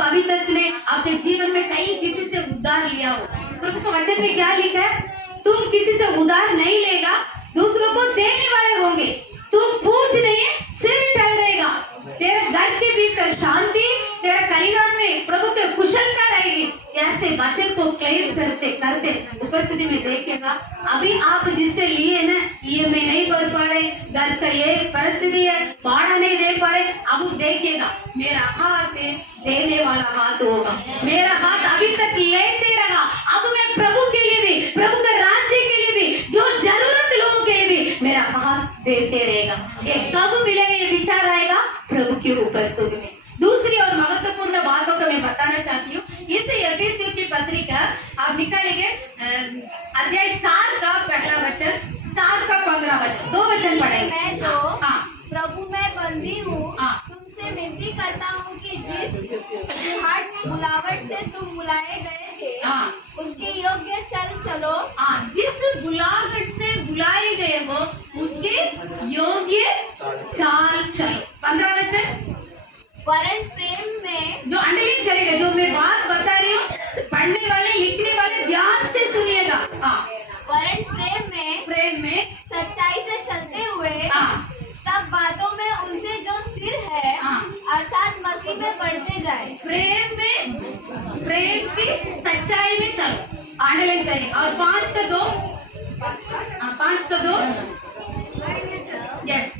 अभी तक ने आपके जीवन में कहीं किसी से उधार लिया हो, प्रभु के वचन में क्या लिखा है? तुम किसी से उधार नहीं लेगा, दूसरों को देने वाले होंगे, तुम पूछ नहीं सिर ठहरेगा, तेरे घर के भीतर शांति, तेरे कलिरान में प्रभु के कुशलता रहेगी। ऐसे वचन को क्लेम करते करते उपस्थिति में देखिएगा। अभी आप जिससे लिए ना, ये मैं नहीं कर पा रहे, घर का ये परिस्थिति है, भाड़ा नहीं दे पा रहे, अब देखिएगा मेरा हाथ देने वाला हाथ होगा, मेरा हाथ अभी तक लेते रहा, अब मैं प्रभु के लिए भी, प्रभु के राज्य के लिए भी, जो जरूरत लोगों के लिए भी मेरा हाथ देते रहेगा। ये कब मिलेगा? ये विचार आएगा प्रभु की उपस्थिति में। दूसरी और महत्वपूर्ण बातों को मैं बताना चाहती हूँ। इस एफेसियों की पत्रिका आप निकालेंगे, अध्याय 4 का पहला वचन, 4 का 15 वचन, 2 वचन पढ़ेंगे। मैं जो प्रभु में बंदी हूँ, तुमसे विनती करता हूँ कि जिस बुलावट से तुम बुलाए गए थे, उसके योग्य चलो। जिस बुलावट से बुलाए गए हो उसके योग्य वरन प्रेम में जो अंडरलाइन करेगा, जो मैं बात बता रही हूँ, पढ़ने वाले लिखने वाले ध्यान से सुनिएगा। हाँ, वरन प्रेम में सच्चाई से चलते हुए हाँ, सब बातों में उनसे जो सिर है हाँ। अर्थात मसीह में बढ़ते जाए। प्रेम की सच्चाई में चलो, अंडरलाइन करें। और 5 का 2, 5 का 2, यस।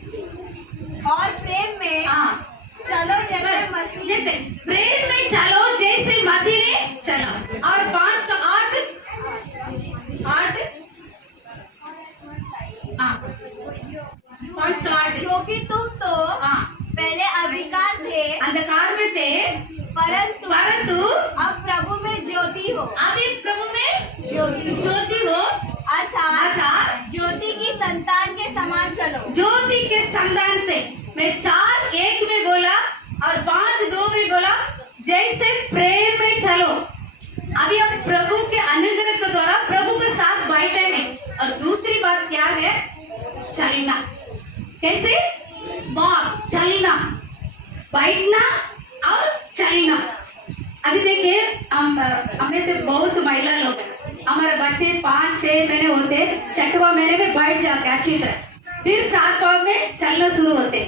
और प्रेम में हाँ, चलो जैसे मसीह जैसे प्रेम में चलो जैसे मसीह ने चला। और 5 का 8, 8, हाँ, 5 का 8। क्योंकि तुम तो हाँ, पहले अधिकार थे अंधकार में थे, परंतु अब प्रभु में ज्योति हो। अभी प्रभु में ज्योति ज्योति हो, अर्थात ज्योति की संतान के समान चलो। ज्योति के संतान से। मैं 4:1 में बोला और 5:2 में बोला, जैसे प्रेम में चलो। अभी हम प्रभु के अनुग्रह के द्वारा प्रभु के साथ बैठे हैं। और दूसरी बात क्या है? चलना। कैसे? वॉक, चलना, बैठना और चलना। अभी देखिए, हमें से बहुत महिला लोग हैं, हमारे बच्चे 5-6 महीने होते, 6वां महीने में बैठ जाते अच्छी तरह, फिर 4 पाँव में चलना शुरू होते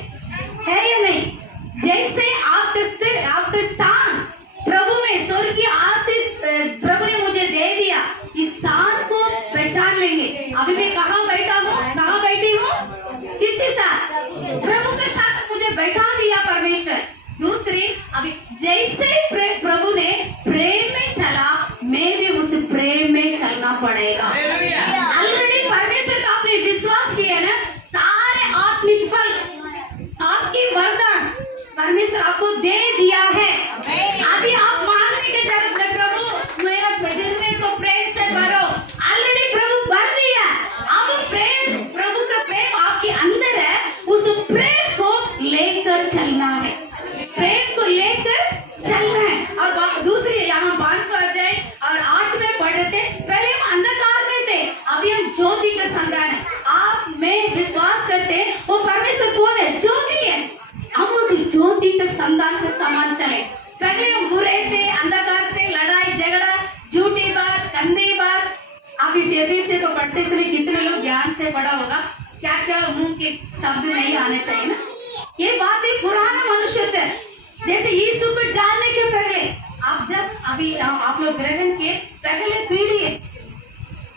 है या नहीं? जैसे आपका स्थान प्रभु में, स्वर्ग की आशीष प्रभु ने मुझे दे दिया, इस स्थान को पहचान लेंगे। अभी मैं कहाँ बैठा हूँ, कहाँ बैठी हूँ, किसके साथ? प्रभु के साथ मुझे बैठा दिया परमेश्वर। दूसरी, अभी जैसे प्रभु ने प्रेम में चला, मैं भी उस प्रेम में चलना पड़ेगा। ऑलरेडी परमेश्वर का आपने विश्वास किया ना, सारे आत्मिक फल, आपकी वरदान परमेश्वर आपको दे दिया है। अभी आप मांगने के जरूरत में, प्रभु मेरा हृदय को प्रेम से भरो, ऑलरेडी प्रभु भर दिया। अब प्रेम, प्रभु का प्रेम आपके अंदर है, उस प्रेम को लेकर चलना है, प्रेम को लेकर चलना है। और दूसरी, यहाँ 5वां अध्याय और 8 में पढ़े थे, पहले हम अंधकार में थे, अभी हम ज्योति का संतान है। आप में विश्वास करते हैं, वो परमेश्वर कौन है? ज्योति है। हम उस ज्योति के संतान के समान चले। पहले हम बुरे थे, अंधकार थे, लड़ाई झगड़ा, झूठी बात, गंदी बात। आप इस एफएससी को पढ़ते समय कितने लोग ध्यान से पढ़ा होगा, क्या क्या मुंह के शब्द नहीं आने चाहिए ना। ये बात ही पुराना मनुष्य थे। जैसे यीशु को जानने के पहले, आप जब अभी आप लोग ग्रहण के पहले पीढ़ी है,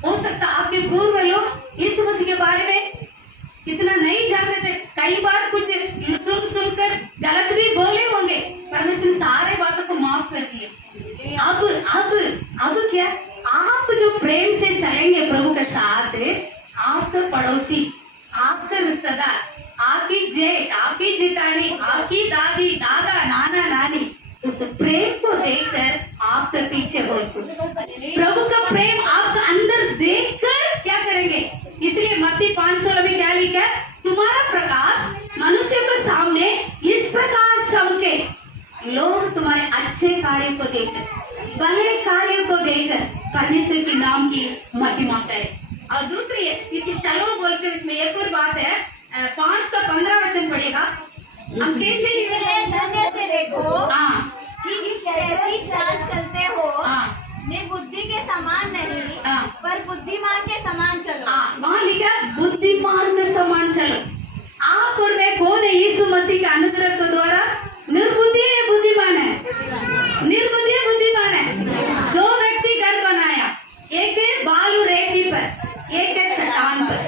हो सकता आपके पूर्व लोग यीशु मसीह के बारे में कितना नहीं जानते थे, कई बार कुछ सुनकर गलत भी बोले होंगे, परमेश्वर सारे बातों को माफ कर दिए। अब क्या? आप जो प्रेम से चलेंगे प्रभु के साथ, आपका पड़ोसी, आपका रिश्तेदार, आपकी जेठ, आपकी जेठानी, आपकी दादी, दादा, नाना, नानी, उस प्रेम को देखकर आपसे पीछे हो। प्रभु का प्रेम आपका अंदर देखकर क्या करेंगे? इसलिए मत्ती 5:16 में क्या लिखा है? तुम्हारा प्रकाश मनुष्य के सामने इस प्रकार चमके, लोग तुम्हारे अच्छे कार्यों को देखकर, भले कार्यों को देखकर परमेश्वर के नाम की महिमा करें। और दूसरी है, इसे चलो बोलते हुए इसमें एक और बात है, 5 का 15 वचन पढ़ेगा। हम कैसे धन्य से देखो हाँ, कि कैसी चाल चलते हो, हाँ, निर्बुद्धि के समान नहीं, हाँ, पर बुद्धिमान के समान चलो। वहाँ लिखा बुद्धिमान के समान चलो। आप और मैं कौन है? यीशु मसीह के अनुग्रह के द्वारा निर्बुद्धि है, बुद्धिमान है? निर्बुद्धि है, बुद्धिमान है। 2 व्यक्ति घर बनाया, एक है बालू रेती पर, एक है चट्टान पर।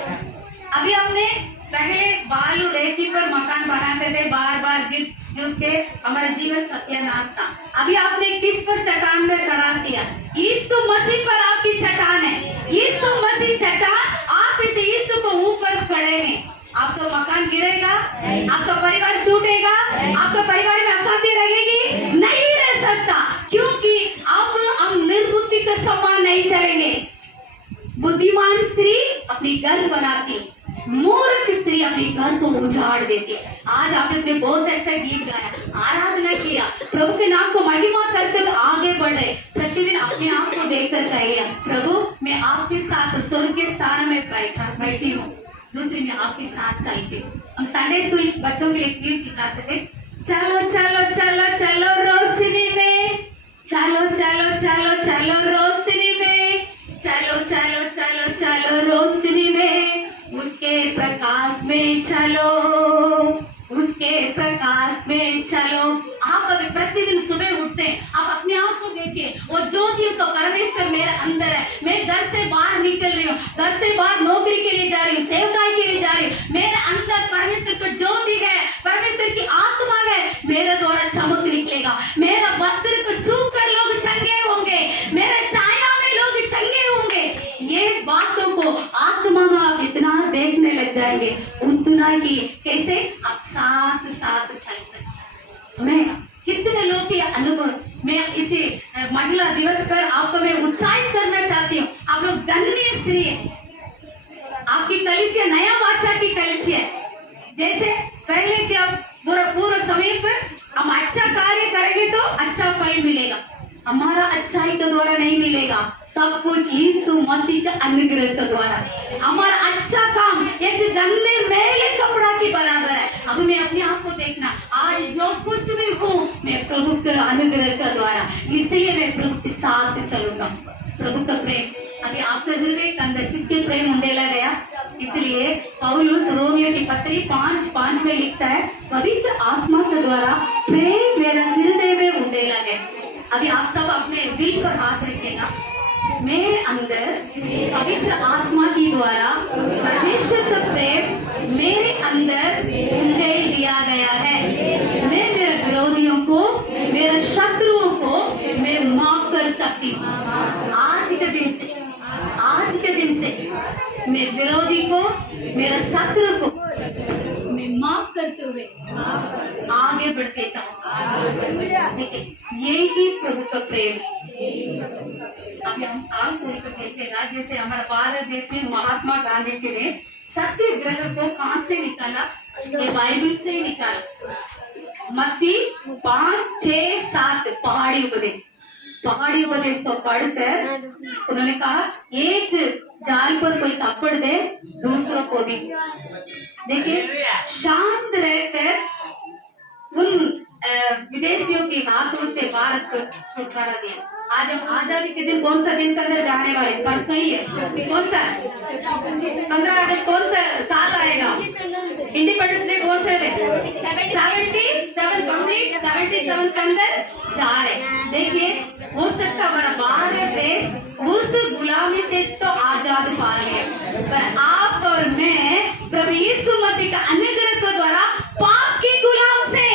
अभी हमने पहले बालू रेती पर मकान बनाते थे, बार बार गिर के हमारा जीवन सत्यानाश था। अभी आपने किस पर चट्टान में खड़ा किया? यीशु मसीह पर आपकी चट्टान है। यीशु मसीह चट्टान, आप इस यीशु को ऊपर खड़े हैं। आपका मकान गिरेगा, आपका परिवार टूटेगा, आपका परिवार में अशांति रहेगी, नहीं रह सकता, क्योंकि अब हम निर्बुद्धि के समान नहीं चलेंगे। बुद्धिमान स्त्री अपनी घर बनाती, मूर्ख स्त्री अपने घर को उजाड़ देती। आज आपने बहुत अच्छा गीत गाया, आराधना किया, प्रभु के नाम को महिमा करते आगे बढ़ रहे। प्रतिदिन अपने आप को देखकर कहिए, प्रभु मैं आपके साथ स्वर्ग के स्थान में बैठी हूँ। दूसरी मैं आपके साथ चलती हूँ। हम संडे स्कूल बच्चों के लिए गीत सिखाते थे, चलो चलो चलो चलो रोशनी में, चलो चलो चलो चलो रोशनी में, चलो चलो चलो चलो रोशनी में, उसके प्रकाश में चलो, उसके प्रकाश में चलो। आप अभी प्रतिदिन सुबह उठते हैं, आप अपने आप को देखिए, वो ज्योति का परमेश्वर मेरे अंदर है। मैं घर से बाहर निकल रही हूँ, घर से बाहर नौकरी के लिए जा रही हूँ, सेवकाई के लिए जा रही हूँ, मेरे अंदर परमेश्वर का ज्योति है, परमेश्वर की आत्मा है, मेरे द्वारा चमक निकलेगा। मेरा वस्त्र को छू कर लोग चंगे होंगे, मेरे छाया में लोग चंगे होंगे। ये बातों को आत्मा में आप इतना देखने लग जाएंगे, उतना की कैसे आप साथ साथ चल सकते। मैं कितने लोग के अनुभव, मैं इसे महिला दिवस पर आपको मैं उत्साहित करना चाहती हूँ। आप लोग धन्य स्त्री है, आपकी कलीसिया नया वाचा की कलीसिया है। जैसे पहले क्या पूरा समय पर हम अच्छा कार्य करेंगे तो अच्छा फल मिलेगा, हमारा अच्छाई के द्वारा नहीं मिलेगा, सब कुछ यीशु मसीह के अनुग्रह के द्वारा। हमारा अच्छा काम एक गंदे मैले कपड़ा के बराबर है। अब मैं अपने आप को देखना, आज जो कुछ भी हूँ मैं प्रभु के अनुग्रह के द्वारा, इसलिए मैं प्रभु के साथ चलूंगा। प्रभु का प्रेम अभी आपके हृदय के अंदर किसके प्रेम उंडेला गया? इसलिए पौलुस रोमियो की पत्री 5:5 में लिखता है, पवित्र आत्मा के द्वारा प्रेम मेरे हृदय में उंडेला गया। अभी आप सब अपने दिल पर हाथ रखिएगा। मेरे अंदर पवित्र आत्मा की द्वारा परमेश्वर का प्रेम मेरे अंदर उंडेल दिया गया है। मैं मेरे विरोधियों को, मेरे शत्रुओं को मैं माफ कर सकती हूँ। आज के दिन से, आज के दिन से मैं विरोधी को, मेरे शत्रु को मैं माफ करते हुए आगे बढ़ते जाऊंगा। देखिए यही प्रभु का प्रेम है। अभी हम आपको देखिएगा, जैसे हमारे भारत देश में महात्मा गांधी जी ने सत्याग्रह को कहाँ से निकाला? ये बाइबल से ही निकाला। मत्ती 5:6-7 पहाड़ी उपदेश, पहाड़ी उपदेश को पढ़कर उन्होंने कहा, एक जाल पर कोई थप्पड़ दे, दूसरों को भी। देखिए शांत रहकर उन विदेशियों के हाथों से भारत को छुटकारा दिया। आज हम आजादी के दिन कौन सा दिन के अंदर जाने वाले? परसों ही है। कौन सा? 15 अगस्त। कौन सा साल आएगा? इंडिपेंडेंस डे कौन सा है? 77 के अंदर जा रहे। देखिए हो सकता हमारा भारत देश उस गुलामी से तो आजाद पा गया, पर आप और मैं प्रभु यीशु मसीह का अनुग्रह के द्वारा पाप के गुलाम से,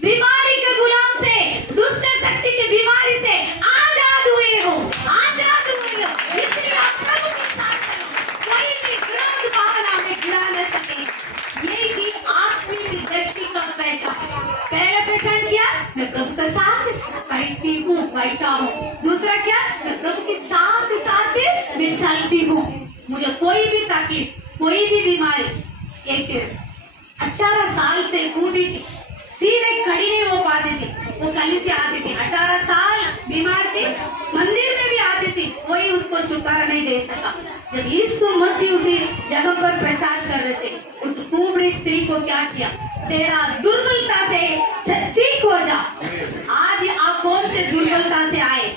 बीमारी के गुलाम से, दुष्ट शक्ति की बीमारी से आजाद हुए हो, आजाद हुए हो। इसलिए आप प्रभु के साथ चलो, कोई भी विरोध भावना में गिरा न सके। यही आत्मिक व्यक्ति का पहचान। पहला पहचान क्या? मैं प्रभु के साथ बैठती हूँ, बैठा हूँ। दूसरा क्या? मैं प्रभु के साथ साथ मैं चलती हूँ। मुझे कोई भी तकलीफ, कोई भी बीमारी, एक 18 साल से कूदी थी, सीधे खड़ी नहीं हो पाती थी, वो कलीसिया आती थी। 18 साल बीमार थी, मंदिर में भी आती थी, कोई उसको छुटकारा नहीं दे सका। जब यीशु मसीह उसी जगह पर प्रचार कर रहे थे, उस कुबड़ी स्त्री को क्या किया? तेरा दुर्बलता से ठीक हो जा। आज आप कौन से दुर्बलता से आए?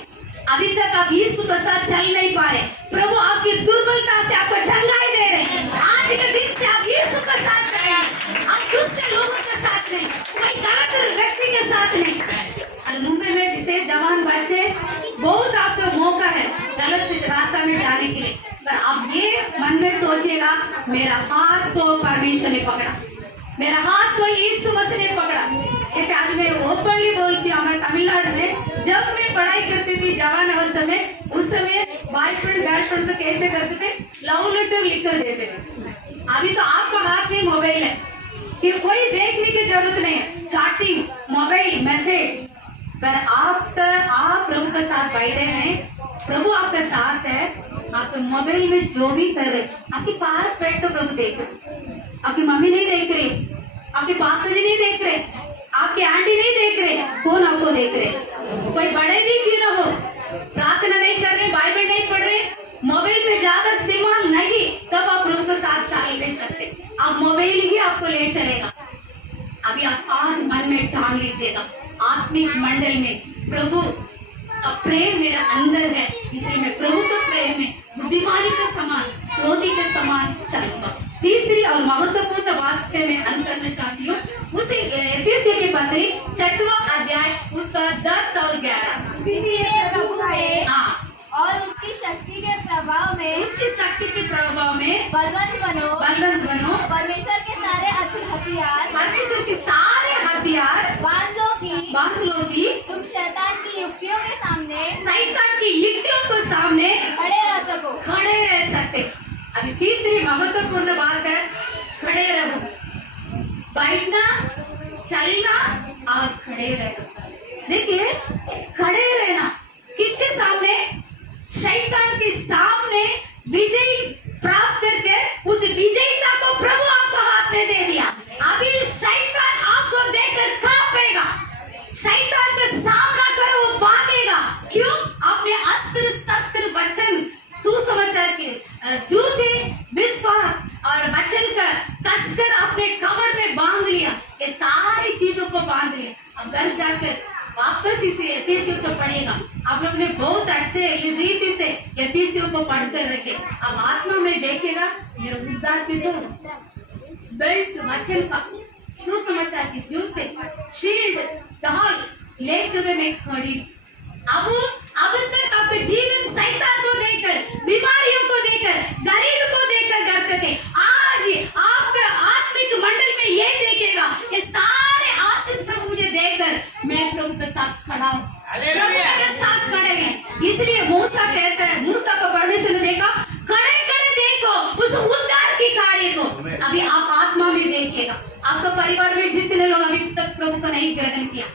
अभी तक आप यीशु के साथ चल नहीं पा रहे, प्रभु आपकी दुर्बलता से आपको चंगाई दे रहे हैं। आज के दिन से आप यीशु के साथ चलें, आप दुष्ट लोगों के साथ नहीं, कोई गलत व्यक्ति के साथ नहीं। और मुंबई में विशेष जवान बच्चे, बहुत आपको मौका है गलत रास्ता में जाने के लिए, पर आप ये मन में सोचिएगा, मेरा हाथ तो परमेश्वर ने पकड़ा, मेरा हाथ तो यीशु मसीह ने पकड़ा। जैसे आज मैं ओपनली बोलती हूँ, हमारे तमिलनाडु में जब मैं पढ़ाई करती थी जवान अवस्था में, उस समय बॉयफ्रेंड गर्लफ्रेंड को कैसे करते थे? लव लेटर लिख कर देते थे। अभी तो आपका हाथ में मोबाइल है कि कोई देखने की जरूरत नहीं है, चैटिंग, मोबाइल, मैसेज। पर आप प्रभु के साथ बैठे हैं, प्रभु आपके साथ है, आपके मोबाइल में जो भी कर रहे, आपके पास बैठ तो प्रभु देख रहे। आपकी मम्मी नहीं देख रही, आपके पापा जी नहीं देख रहे, आपके आंटी नहीं देख रहे, कौन आपको देख रहे? कोई बड़े भी क्यों ना हो, प्रार्थना नहीं कर रहे, बाइबल नहीं पढ़ रहे, मोबाइल में ज्यादा इस्तेमाल नहीं, तब आप प्रभु के साथ चल नहीं सकते। आप मोबाइल ही आपको ले चलेगा। अभी आप आज मन में डाल लीजिएगा। आत्मिक मंडल में प्रभु का प्रेम मेरा अंदर है, इसलिए मैं प्रभु के प्रेम में बुद्धिमानी के समान, ज्योति के समान चलूंगा। तीसरी और महत्वपूर्ण बात से मैं अंत करना चाहती हूँ, उसी एफिसियों की पत्री 6वां अध्याय उसका 10 और 11। इसीलिए प्रभु में हाँ, और उसकी शक्ति के प्रभाव में, उसकी शक्ति के प्रभाव में बलवंत बनो, परमेश्वर के सारे हथियार, परमेश्वर के सारे हथियार बांध लो कि तुम शैतान की युक्तियों के सामने, शैतान की युक्तियों को सामने खड़े रह सकते। अभी तीसरी महत्वपूर्ण बात है, खड़े रहो। बैठना, चलना और खड़े रहना। देखिए, खड़े रहना किसके सामने? शैतान के सामने विजय प्राप्त करके उस विजयता को प्रभु आपको हाथ में दे दिया। अभी शैतान आपको देकर कांपेगा। शैतान का सामना करो, वो भागेगा। क्यों? अपने अस्त्र शस्त्र वचन सुसमाचार के जूते विश्वास और वचन का कसकर अपने कमर में बांध लिया। ये सारी चीजों को बांध लिया। अब घर जाकर वापस इसे एफिसियों को पढ़ेगा। आप लोग ने बहुत अच्छे रीति से एफिसियों को पढ़कर रखे। अब आत्मा में देखेगा, मेरा उद्धार की बेल्ट वचन का, सुसमाचार के जूते, शील्ड, ढाल लेते हुए मैं खड़ी। अब तक आपके जीवन शैतान को देकर, बीमारियों को देकर, गरीब को देकर डरते थे। आज आपका आत्मिक मंडल में ये देखेगा, ये सारे आशीष प्रभु मुझे देकर मैं प्रभु के साथ खड़ा हूँ, प्रभु मेरे साथ खड़े हैं। इसलिए मूसा कहता है, मूसा को परमेश्वर ने देखा, खड़े खड़े देखो उस उद्धार की कार्य को। अभी आप आत्मा में देखिएगा। आपका परिवार में जितने लोग अभी तक प्रभु को नहीं ग्रहण किया,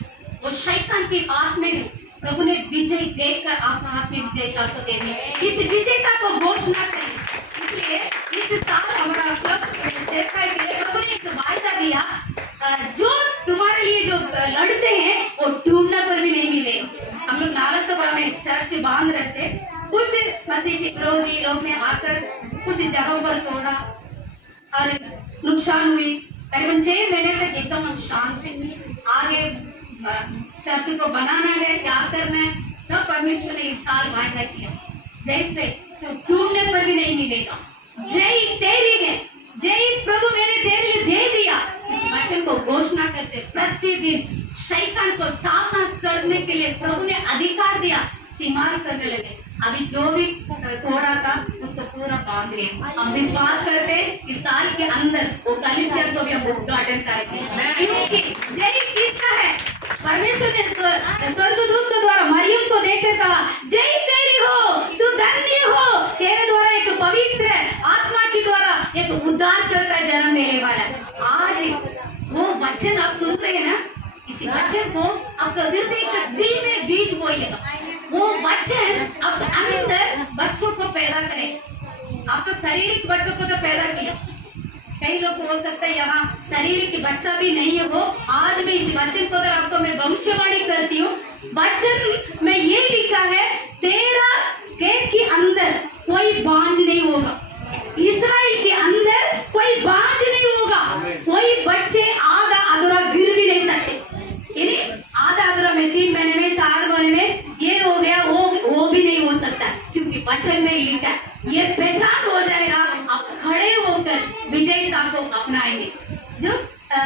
वो शैतान की आत्मा में प्रभु ने विजय देकर आपका हाथ में विजयता को देने, इस विजयता को घोषणा करें। इसलिए इस साल हमारा प्रभु ने एक वायदा दिया, जो तुम्हारे लिए जो लड़ते हैं वो ढूंढने पर भी नहीं मिले। हम लोग नाला सभा में चर्च बांध रहे थे, कुछ मसीह के विरोधी लोग ने आकर कुछ जगहों पर तोड़ा और नुकसान हुई। करीबन 6 महीने तक एकदम हम शांत थे। आगे चर्च को बनाना है, क्या करना है, तब परमेश्वर ने इस साल वायदा किया, जैसे तो ढूंढने पर भी नहीं मिलेगा। जय तेरी है, जय प्रभु मैंने तेरे लिए दे दिया। इस वचन को घोषणा करते प्रतिदिन शैतान को सामना करने के लिए प्रभु ने अधिकार दिया, इस्तेमाल करने लगे। अभी जो भी थोड़ा था उसको पूरा बांध लिया। हम विश्वास करते इस साल के अंदर वो कलीसिया को भी हम उद्घाटन करेंगे, क्योंकि जय किसका है? परमेश्वर ने स्वर्गदूत के द्वारा मरियम को देखकर कहा, जय तेरी हो, तू धन्य हो, तेरे द्वारा एक पवित्र आत्मा के द्वारा एक उद्धार करता जन्म लेने वाला। आज वो वचन आप सुन रहे हैं ना, इसी वचन को आपका हृदय के दिल में बीज बोइएगा। वो वचन आपके अंदर बच्चों को पैदा करे। आप तो शारीरिक बच्चों को तो पैदा किया, कई लोग हो सकता है यहाँ शारीरिक बच्चा भी नहीं है। वो आज भी इस वचन को अगर आपको मैं भविष्यवाणी करती हूँ, वचन में ये लिखा है, तेरा खेत के अंदर कोई बांझ नहीं होगा, इस्राएल के अंदर कोई बांझ नहीं होगा, कोई बच्चे आधा अधूरा गिर भी नहीं सकते। यानी आधा अधूरा में 3 महीने में 4 महीने में ये हो गया, वो भी नहीं हो सकता, क्योंकि वचन में लिखा है। ये पहचान हो जाएगा, आप खड़े होकर विजयता को अपनाएंगे। जो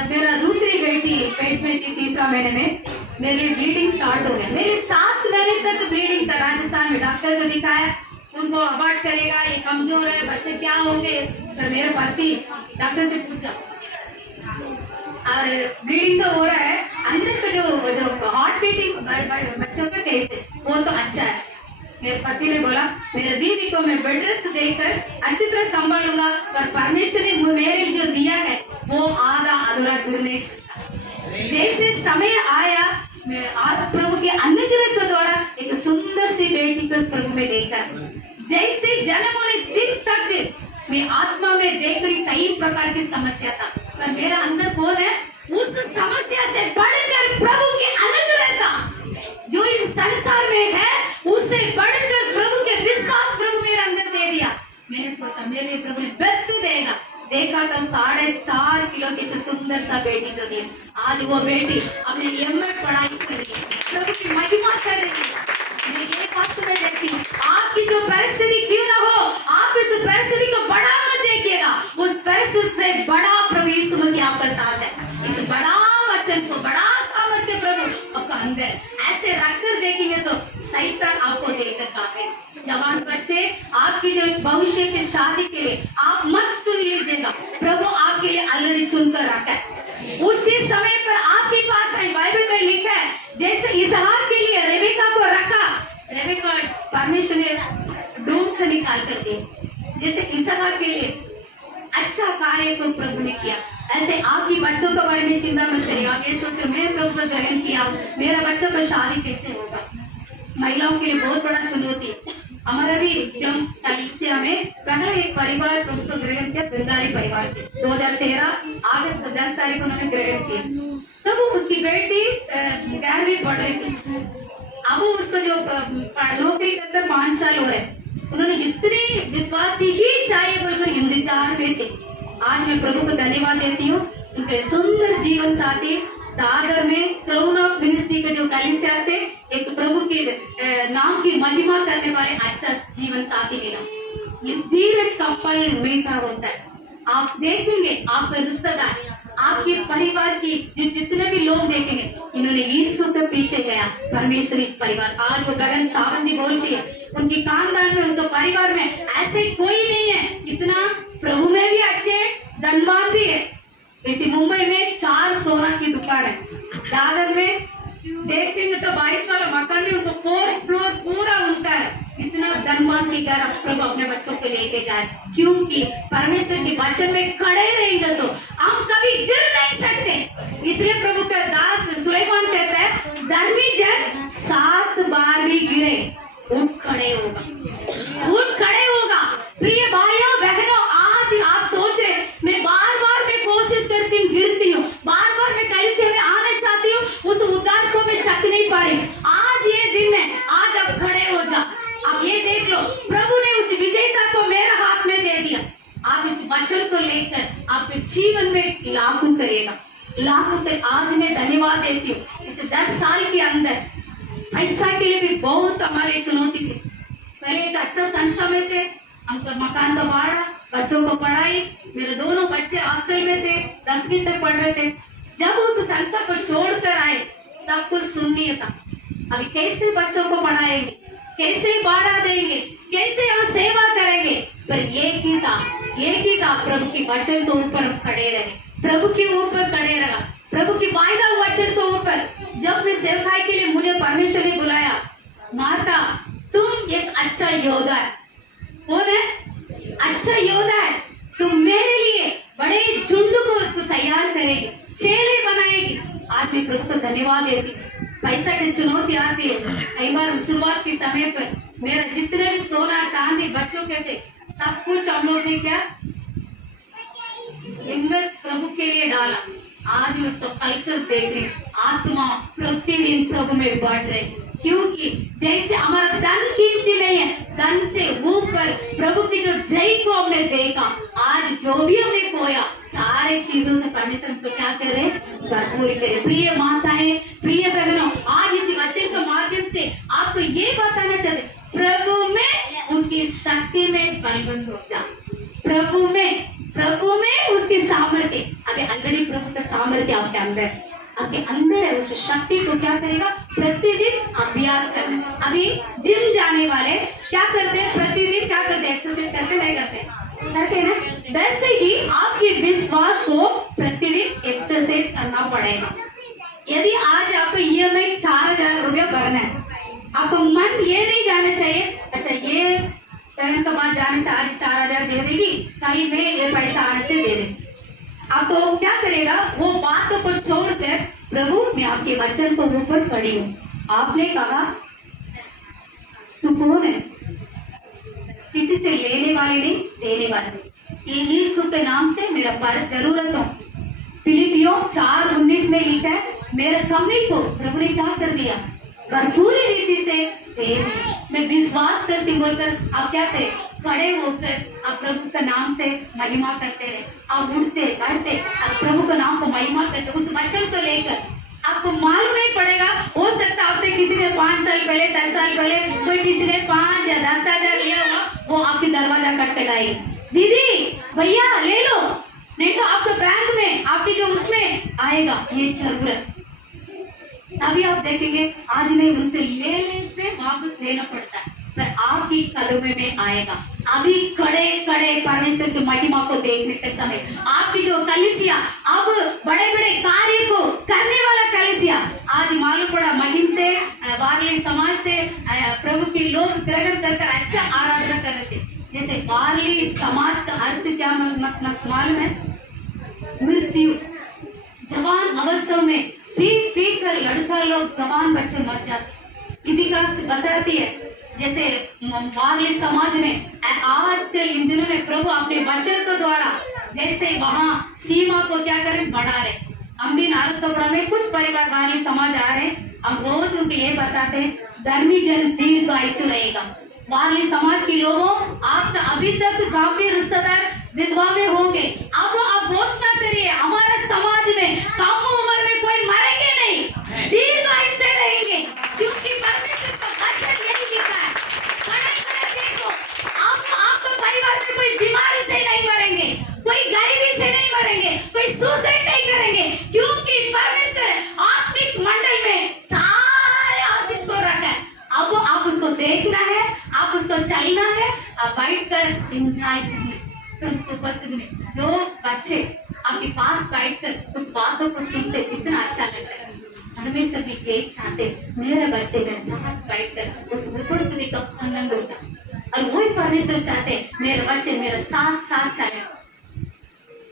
मेरा दूसरी बेटी पेट में थी, 3रा महीने में मेरी ब्लीडिंग स्टार्ट हो गया। मेरे 7 महीने तक ब्लीडिंग था। राजस्थान में डॉक्टर को दिखाया, उनको अबॉर्ट करेगा, ये कमजोर है, बच्चे क्या होंगे। तो मेरे पति डॉक्टर से पूछा और ब्लीडिंग तो हो रहा है, अंदर का जो हार्ट बीटिंग बच्चों का कैसे, वो तो अच्छा है। मेरे पति ने बोला, मेरे बीवी को मैं बेड रेस्ट देकर अच्छी तरह संभालूंगा, पर परमेश्वर ने मेरे लिए जो दिया है वो आधा अधूरा गिर नहीं सकता। जैसे समय आया, मैं आप प्रभु के अनुग्रह के द्वारा एक सुंदर सी बेटी को प्रभु में देखा। जैसे जन्म होने दिन तक मैं आत्मा में देख रही कई प्रकार की समस्या था, पर मेरा अंदर कौन है? उस समस्या से बढ़कर प्रभु के अनुग्रह था जो इस संसार में है, उससे बढ़कर प्रभु के विश्वास प्रभु मेरे अंदर दे दिया। मैंने सोचा मेरे लिए प्रभु ने बेस्ट देगा। देखा तो 4.5 किलो की तो सुंदर सा बेटी को दिया। आज वो बेटी अपने एमए पढ़ाई कर रही है, प्रभु की महिमा कर रही है। मैं ये बात तुम्हें देखती हूँ, आपकी जो परिस्थिति क्यों ना हो, आप इस परिस्थिति को बड़ा मत देखिएगा, उस परिस्थिति से बड़ा प्रभु यीशु मसीह आपका साथ है। इस बड़ा वचन को, बड़ा सामर्थ्य प्रभु आपका अंदर ऐसे रखकर देखेंगे तो शैतान आपको देखकर कांपे। जवान बच्चे, आपकी जो भविष्य की शादी के लिए आप मत सुन लीजिएगा, प्रभु आपके लिए ऑलरेडी चुनकर रखा है। उचित समय पर आपके पास है, बाइबल में लिखा है जैसे इसहाक के लिए रेबेका को रखा, रेबेका परमेश्वर ने ढूंढ कर निकाल कर दिया, जैसे इसहाक के लिए अच्छा कार्य को प्रभु ने किया, ऐसे आपकी बच्चों के बारे में चिंता मत करिए। आप ये सोच रहे मैं प्रभु का ग्रहण किया, मेरा बच्चों का शादी कैसे होगा। महिलाओं के लिए बहुत बड़ा चुनौती है। हमारा भी कलीसिया में पहले एक परिवार प्रभु को ग्रहण किया, बंगाली परिवार के 2013 अगस्त 10 तारीख को उन्होंने ग्रहण किया। तब वो उसकी बेटी 11वीं पढ़ रही थी। अब वो उसको जो नौकरी करते 5 साल हो रहे, उन्होंने जितनी विश्वासी ही चाहिए बोलकर इंतजार में थे। आज मैं प्रभु को धन्यवाद देती हूँ, उनके सुंदर जीवन साथी दादर में क्राउन ऑफ मिनिस्ट्री के जो कलीसिया से एक प्रभु के नाम की महिमा करने वाले अच्छा जीवन साथी मिला। ये धीरज का फल मीठा होता है। आप देखेंगे आपके रिश्तेदार, आपके परिवार की जितने भी लोग देखेंगे, इन्होंने यीशु के पीछे गया। परमेश्वर इस परिवार, आज वो गगन सावंती बोलती है, उनकी खानदान में, उनके परिवार में ऐसे कोई नहीं है जितना प्रभु में भी अच्छे धनवान भी है। इसी मुंबई में 4 सोना की दुकान है, दादर में देखेंगे तो 22 वाला मकान में उनको 4th फ्लोर पूरा उनका है। इतना धनवान की घर प्रभु अपने बच्चों को लेके जाए, क्योंकि परमेश्वर के वचन में खड़े रहेंगे तो हम कभी गिर नहीं सकते। इसलिए प्रभु का दास सुलेमान कहता है, धर्मी जन 7 बार भी गिरे उठ खड़े होगा, उठ खड़े होगा। प्रिय भाइयों बहनों, आज आप सोच रहे मैं बार बार मैं कोशिश करती हूँ, गिरती हूँ, बार बार मैं कलीसिया में आना चाहती हूँ, उस उद्धार को मैं चख नहीं पा रही। आज ये दिन है, आज आप खड़े हो जा। आप ये देख लो, प्रभु ने उस विजेता को मेरे हाथ में दे दिया। आप इस वचन को लेकर आपके जीवन में लागू करेगा, लागू कर। आज मैं धन्यवाद देती हूँ, इस 10 साल के अंदर ऐसा के लिए भी बहुत हमारे चुनौती थी। पहले एक अच्छा संस्था में थे, हमको मकान का भाड़ा, बच्चों को पढ़ाई, मेरे दोनों बच्चे हॉस्टल में थे, 10वीं तक पढ़ रहे थे। जब उस संस्था को छोड़कर आए, सब कुछ सुनिए था। अभी कैसे बच्चों को पढ़ाएंगे, कैसे भाड़ा देंगे, कैसे हम सेवा करेंगे। पर एक ही था प्रभु की वचन के ऊपर खड़े रहे, प्रभु के ऊपर खड़े रहा, प्रभु की वायदा वचन के ऊपर। जब मैं सेवकाई के लिए मुझे परमेश्वर ने बुलाया, माता तुम एक अच्छा योद्धा है। कौन है अच्छा योद्धा है? तुम मेरे लिए बड़े झुंड को तैयार करेगी, चेले बनाएगी। आज मैं प्रभु को धन्यवाद देती हूँ। पैसा की चुनौती आती है, कई बार शुरुआत के समय पर मेरा जितने भी सोना चांदी बच्चों के थे, सब कुछ हम लोग ने क्या इन्वेस्ट प्रभु के लिए डाला। आज उसको फलस्वरूप देख रहे, आत्मा प्रतिदिन प्रभु में बढ़ रहे, क्योंकि जैसे हमारा धन कीमती नहीं है, धन से ऊपर प्रभु की जो जय को हमने देखा। आज जो भी हमने खोया, सारे चीजों से परमेश्वर को क्या कर रहे, भरपूर करे। प्रिय माताएं, प्रिय बहनों, आज इसी वचन के माध्यम से आपको ये बताना चाहते, प्रभु में उसकी शक्ति में बलवंत हो जा। प्रभु में उसकी सामर्थ्य, अभी ऑलरेडी प्रभु का सामर्थ्य आपके अंदर है। उस शक्ति को क्या करेगा, प्रतिदिन अभ्यास करना। अभी जिम जाने वाले क्या करते हैं, प्रतिदिन क्या करते हैं, एक्सरसाइज करते नहीं करते ना। वैसे ही आपके विश्वास को प्रतिदिन एक्सरसाइज करना पड़ेगा। यदि आज आपको EMI 4000 रुपया भरना है, आपको मन ये नहीं जाना चाहिए अच्छा ये पेमेंट के बाद जाने से आज 4000 दे देगी, कल में ये पैसा आने से दे देगी। आपको क्या करेगा, वो बातों को छोड़कर प्रभु मैं आपके वचन को ऊपर खड़ी हूँ। आपने कहा तू कौन है, किसी से लेने वाले नहीं देने वाले, ये यीशु के नाम से मेरा पर जरूरत हो। फिलिपियों 4:19 में लिखा है, मेरा कमी को प्रभु ने क्या कर दिया, भरपूरी रीति से दे। मैं विश्वास करती बोलकर आप क्या करें, खड़े होकर आप प्रभु का नाम से महिमा करते रहे। आप उठते बैठते आप प्रभु का नाम को महिमा करते, उस वचन को लेकर आपको मालूम नहीं पड़ेगा। हो सकता आपसे किसी ने 5 साल पहले 10 साल पहले कोई किसी ने 5 या 10,000 लिया हुआ, वो आपकी दरवाजा खटखटाएगी, दीदी भैया ले लो, नहीं तो आपके बैंक में आपकी जो उसमें आएगा ये जरूरत। तभी आप देखेंगे आज में उनसे ले लेते वापस देना पड़ता है, पर आपकी कदमों में आएगा। अभी खड़े खड़े परमेश्वर की महिमा को देखने के समय आपकी जो कलीसिया अब बड़े बड़े कार्य को करने वाला कलीसिया आज मालूम पड़ा महिम से वारली समाज से प्रभु के लोग ग्रहण कर अच्छा आराधना कर रहे थे। जैसे वारली समाज का अर्थ क्या मालूम है? मृत्यु, जवान अवस्था में पीट पीट कर लड़का लोग जवान बच्चे मर जाते। इतिहास बताती है जैसे वारली समाज में आजकल इन दिनों में प्रभु अपने वचन के द्वारा जैसे वहाँ सीमा को क्या करें बढ़ा रहे। हम भी नारसपुरा में कुछ परिवार वारली समाज आ रहे, हम रोज उनको ये बताते हैं धर्मी जन दीर्घायु रहेगा। वारली समाज के लोगों आपका अभी तक काफी रिश्तेदार विधवा में होंगे, अब आप घोषणा करिए हमारा समाज में कम उम्र में कोई मरेंगे नहीं, दीर्घायु से रहेंगे, क्योंकि परमेश्वर का वचन यही लिखा है। बड़े देखो आपका परिवार में कोई बीमारी से नहीं मरेंगे, कोई गरीबी से नहीं मरेंगे, कोई सुसाइड नहीं करेंगे, क्योंकि परमेश्वर आत्मिक मंडल में सारे आशीष को रखा है। अब आप उसको देखना है, आप उसको चलना है, आप बैठ कर एंजॉय करना उपस्थिति में। जो बच्चे आपके पास बैठ कर कुछ बातों को सुनते कितना अच्छा लगता है। परमेश्वर भी यही चाहते मेरे बच्चे मेरे पास बैठ कर उस उपस्थिति का आनंद उठा, और वही परमेश्वर चाहते मेरे बच्चे मेरे साथ साथ चले।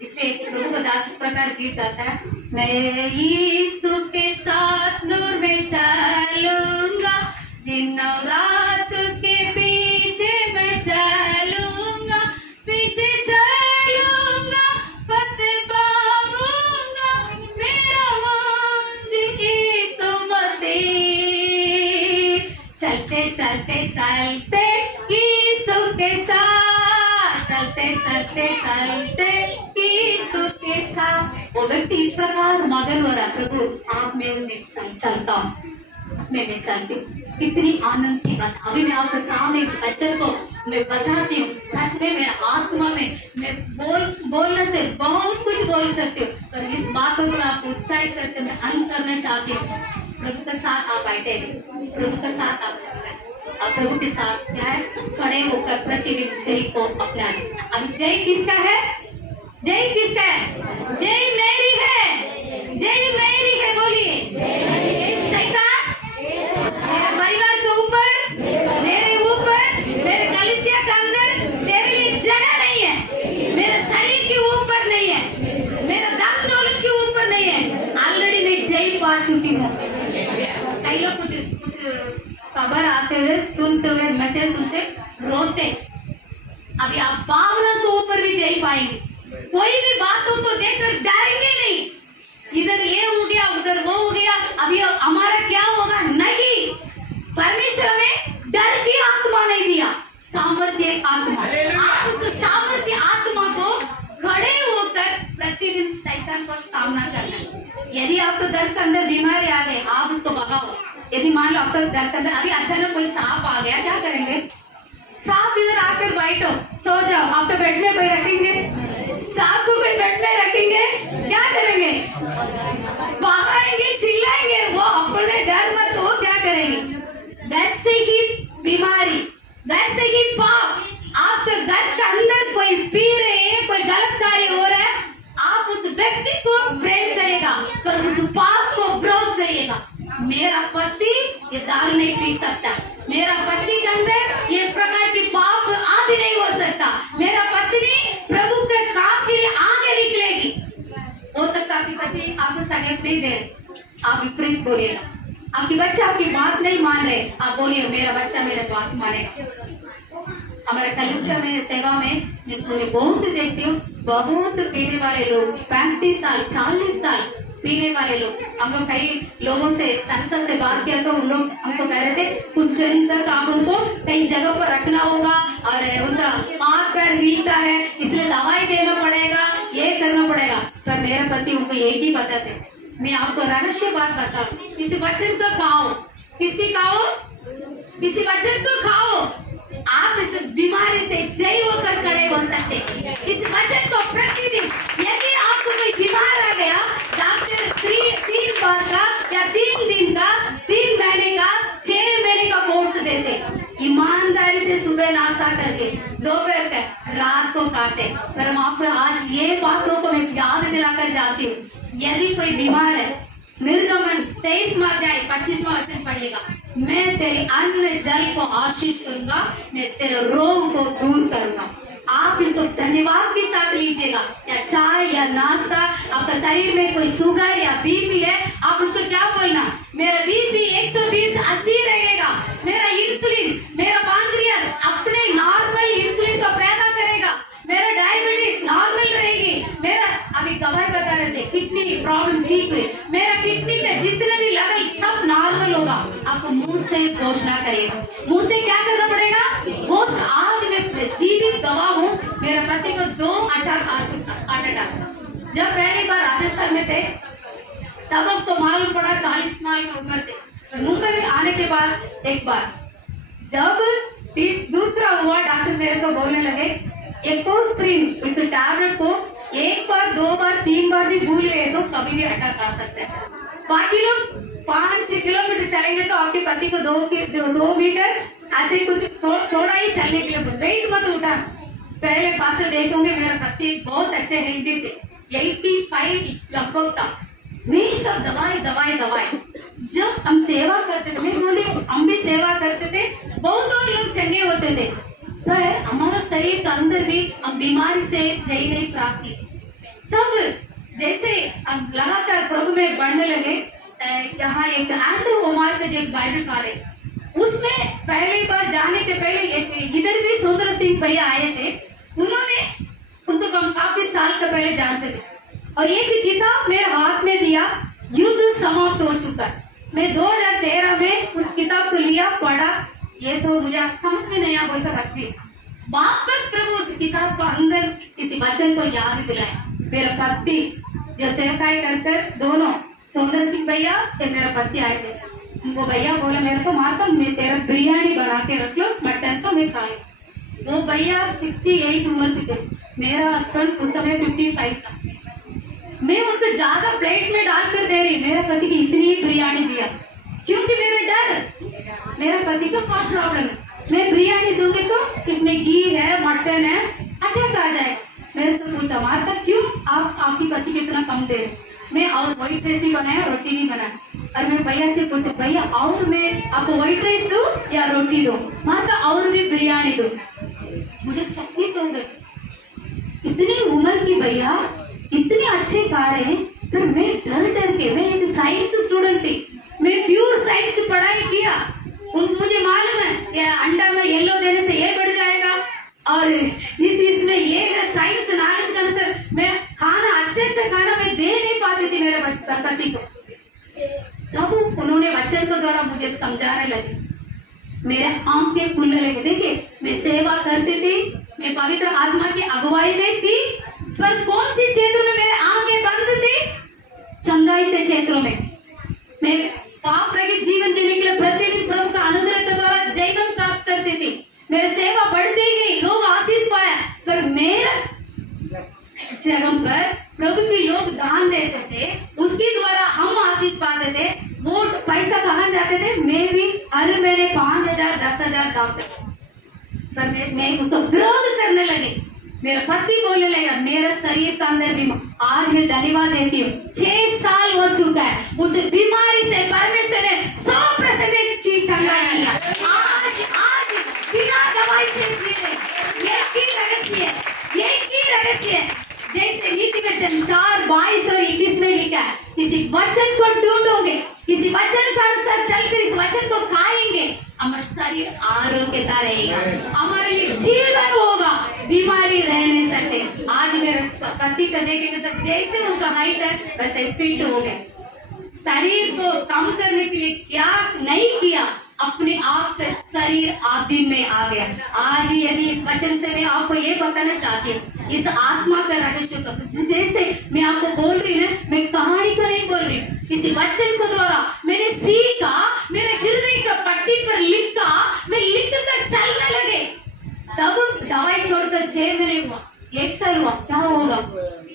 इसलिए प्रभु का दास इस प्रकार गीत गाता है, मैं यीशु के साथ नूर में चलूंगा, दिन और रात उसके पीछे मैं चलूंगा, पीछे चलूंगा फतेह पाऊंगा, मेरा मंदिर यीशु मसीह। चलते चलते चलते यीशु के साथ, चलते चलते चलते यीशु के साथ। वो व्यक्ति इस प्रकार मगन हो रहा, प्रभु आप में चलता हूँ, मैं चलती हूँ। कितनी आनंद की बात। अभी मैं आपके सामने इस बच्चे को मैं बताती हूँ, सच में मेरा आत्मा में मैं बोलने से बहुत कुछ बोल सकती हूँ, पर इस बातों को आप उत्साहित करते मैं अंत करना चाहती हूँ। प्रभु के साथ आप बैठे हैं, प्रभु के साथ आप चल रहे हैं, और प्रभु के साथ क्या है खड़े होकर प्रतिदिन जय को अपनाने। अभी जय किसका है? जय किसका है? जय मेरी है, जय मेरी है, बोलिए। शैतान मेरे परिवार के ऊपर, मेरे ऊपर, मेरे कलीसिया के अंदर तेरे लिए जगह नहीं है, मेरे शरीर के ऊपर नहीं है, मेरे धन दौलत के ऊपर नहीं है, ऑलरेडी मैं जय पा चुकी हूँ। कई लोग कुछ खबर आते हुए सुनते हुए मैसेज सुनते रोते, अभी आप भावना के ऊपर भी जय पाएंगे। कोई भी बातों को देखकर डरेंगे नहीं, इधर ये हो गया उधर वो हो गया, अभी हमारा क्या होगा, नहीं। परमेश्वर हमें डर की आत्मा नहीं दिया, सामर्थ्य आत्मा। आप उस सामर्थ्य आत्मा को खड़े होकर प्रतिदिन शैतान को सामना करना। यदि आपको दर्द के अंदर बीमारी आ गई, आप उसको भगाओ। यदि मान लो आपको दर्द के अंदर अभी अचानक कोई सांप आ गया, क्या करेंगे? सांप इधर आकर बैठो, सो जाओ, आपके बेड में कोई रखेंगे? सांप को कोई बेड में रखेंगे, क्या करेंगे? भागेंगे, चिल्लाएंगे, वो अपने डर मत, वो क्या करेंगे? वैसे ही बीमारी, वैसे ही पाप, आपके घर के अंदर कोई पी रहे हैं, कोई गलत कार्य हो रहा है, आप उस व्यक्ति को प्रेम करेगा, पर उस पाप को विरोध करिएगा। मेरा पति ये दारू नहीं पी सकता, मेरा पति के अंदर ये प्रकार की पाप आदि नहीं हो सकता, मेरा पत्नी प्रभु के काम के लिए आगे निकलेगी। हो सकता आपकी पति आपको सहयोग नहीं दे रहे, आप विपरीत बोलिएगा। आपके बच्चे आपकी बात नहीं मान रहे, आप बोलिए मेरा बच्चा मेरे बात मानेगा। हमारे कलीसिया में सेवा में मैं तुम्हें बहुत देखती हूँ, बहुत पीने वाले लोग 35 साल 40 साल पीने वाले लोग, हम लोग कई लोगों से संसद से बात किया तो उन लोग हमको कह रहे थे कुछ दिन तक आप उनको कई जगह पर रखना होगा और उनका हाथ पैर हिलता है इसलिए दवाई देना पड़ेगा, ये करना पड़ेगा। पर मेरे पति उनको एक ही बताते, मैं आपको रहस्य बात बताऊं, किसी वचन को खाओ, किसकी खाओ, किसी वचन को खाओ, आप इस बीमारी से जय होकर खड़े हो सकते। इस वचन को प्रतिदिन, यदि आपको कोई बीमार आ गया, डॉक्टर 3 बार का या 3 दिन का, 3 महीने का, 6 महीने का कोर्स देते, ईमानदारी से सुबह नाश्ता करके, दोपहर तक, रात को खाते। पर हम आपको आज ये बातों को मैं याद दिलाकर जाती हूँ, यदि कोई बीमार है, निर्गमन 23वां अध्याय 25वां वचन पढ़ेगा, मैं तेरे अन्न जल को आशीष करूंगा, मैं तेरे रोग को दूर करूंगा। आप इसको धन्यवाद के साथ लीजिएगा, या चाय या नाश्ता, आपका शरीर में कोई शुगर या बीपी है, आप उसको क्या बोलना, मेरा बीपी 120 80 रहेगा, मेरा इंसुलिन, मेरा पैंक्रियास अपने नॉर्मल इंसुलिन को पैदा करेगा, मेरा डायबिटीज नॉर्मल रहेगी, मेरा अभी गवाही बता रहे थे किडनी प्रॉब्लम ठीक हुई, मेरा किडनी का जितने भी लेवल सब नॉर्मल होगा। आपको मुंह से घोषणा करेगा, मुंह से क्या करना पड़ेगा, घोषणा। आज मैं जीवित गवाह हूँ, मेरे पति को 2 अटैक आ चुका, हार्ट अटैक। जब पहली बार राजस्थान में थे तब हमको मालूम पड़ा 40 साल की उम्र थे। मुंबई में आने के बाद एक बार जब दूसरा हुआ, डॉक्टर मेरे को बोलने लगे एकोस्प्रिन इस टैबलेट को 1 बार 2 बार 3 बार भी भूल गए तो कभी भी अटैक आ सकता है। बाकी लोग 5-6 किलोमीटर चलेंगे तो आपके पति को 2 मीटर ऐसे कुछ थोड़ा ही चलने के लिए, वेट मत उठा। पहले फास्ट देखोगे मेरा पति बहुत अच्छे हेल्दी थे, 85 लगभग था, हमेशा दवाई दवाई दवाई। जब हम सेवा करते थे, मैं बोली हम भी सेवा करते थे, बहुत लोग चंगे होते थे, पर हमारा शरीर के अंदर भी हम बीमारी से जय नहीं प्राप्त की। तब जैसे हम लगातार प्रभु में बढ़ने लगे, जहाँ एक एंड्रू ओमार का जो एक बाइबल कॉलेज, उसमें पहली बार जाने के पहले इधर भी सुंदर सिंह भैया आए थे, उन्होंने उनको हम काफी साल का पहले जानते थे, और एक किताब मेरे हाथ में दिया, युद्ध समाप्त हो चुका। मैं 2013 में उस किताब को लिया, पढ़ा, ये तो मुझे समझ में नहीं आया, बोलकर रख दी। वापस प्रभु उस किताब को अंदर किसी वचन को याद दिलाया। मेरा पति जो सेवकाई कर दोनों सुंदर सिंह भैया से मेरा पति आए थे, वो भैया बोले मेरे को माता मैं तेरा बिरयानी बना के रख लो, मटन तो मैं खा लूं। वो भैया 68 उम्र के थे, मेरा हस्बैंड उस समय 55 था। मैं उनको ज्यादा प्लेट में डालकर दे रही, मेरे पति की इतनी बिरयानी दिया, क्योंकि मेरा डर, मेरे पति का हार्ट प्रॉब्लम है, मैं बिरयानी दूंगी तो इसमें घी है, मटन है, अटैक आ जाए। मेरे से पूछा माता क्यों आपकी पति कितना कम दे रहे, मैं और व्हाइट राइस नहीं बनाया, रोटी नहीं बनाया। और मेरे भैया से पूछे भैया और मैं आपको व्हाइट राइस दूं या रोटी दूं, माता और भी बिरयानी दूं। मुझे चकित हो गई, इतनी उम्र की भैया इतने अच्छे गा रहे हैं, पर मैं डर के, मैं एक साइंस स्टूडेंट थी, मैं प्योर साइंस से पढ़ाई किया, मुझे मालूम है ये अंडा में येलो देने से ये बढ़ जाएगा, और इसमें ये साइंस नॉलेज के अनुसार मैं खाना अच्छे खाना मैं दे नहीं पाती थी मेरे पति को। तब उन्होंने वचन के द्वारा मुझे समझाने लगे, मेरे आंखें खुलने लगे। देखिए मैं सेवा करती थी, मैं पवित्र आत्मा की अगुवाई में थी, पर कौन सी क्षेत्र में मेरे आंखें बंद थी, चंगाई के क्षेत्रों में। मैं पाप रहित जीवन जीने के लिए प्रतिदिन प्रभु का अनुग्रह के द्वारा जीवन प्राप्त करती थी, मेरी सेवा बढ़ती गई, लोग आशीष पाया, पर मेरा जगह पर प्रभु के लोग दान देते थे, उसके द्वारा हम आशीष पाते थे, वो पैसा कहाँ जाते थे, मैं भी हर महीने 5,000 10,000 दान करता, पर मैं उसको विरोध करने लगे। मेरा पति बोलने लगा मेरा शरीर का अंदर भी, आज मैं धन्यवाद देती हूँ, 6 साल हो चुका है, उस बीमारी से परमेश्वर ने 100% चीज चंगाई किया। आज बिना दवाई से एक ही रहस्य जैसे नीति वचन 4:22 और 21 में लिखा है, किसी वचन को ढूंढोगे, किसी वचन का अनुसार चलकर इस वचन को खाएंगे, हमारा शरीर आरोग्यता रहेगा, हमारे लिए जीवन होगा, बीमारी रह नहीं सकते। आज मेरे पति पट्टी का देखेंगे तो जैसे उनका हाइट है वैसे फिट हो गए। शरीर को कम करने के लिए क्या नहीं किया, अपने आप का शरीर आदि में आ गया। आज यदि इस वचन से मैं आपको ये बताना चाहती हूँ, इस आत्मा का रहस्य को जैसे मैं आपको बोल रही हूँ, मैं कहानी को नहीं बोल रही हूँ, किसी वचन को द्वारा मैंने सीखा, मेरे हृदय का पट्टी पर लिखा, मैं लिख कर चलने लगे। तब दवाई छोड़कर 6 महीने हुआ, 1 साल हुआ, क्या होगा?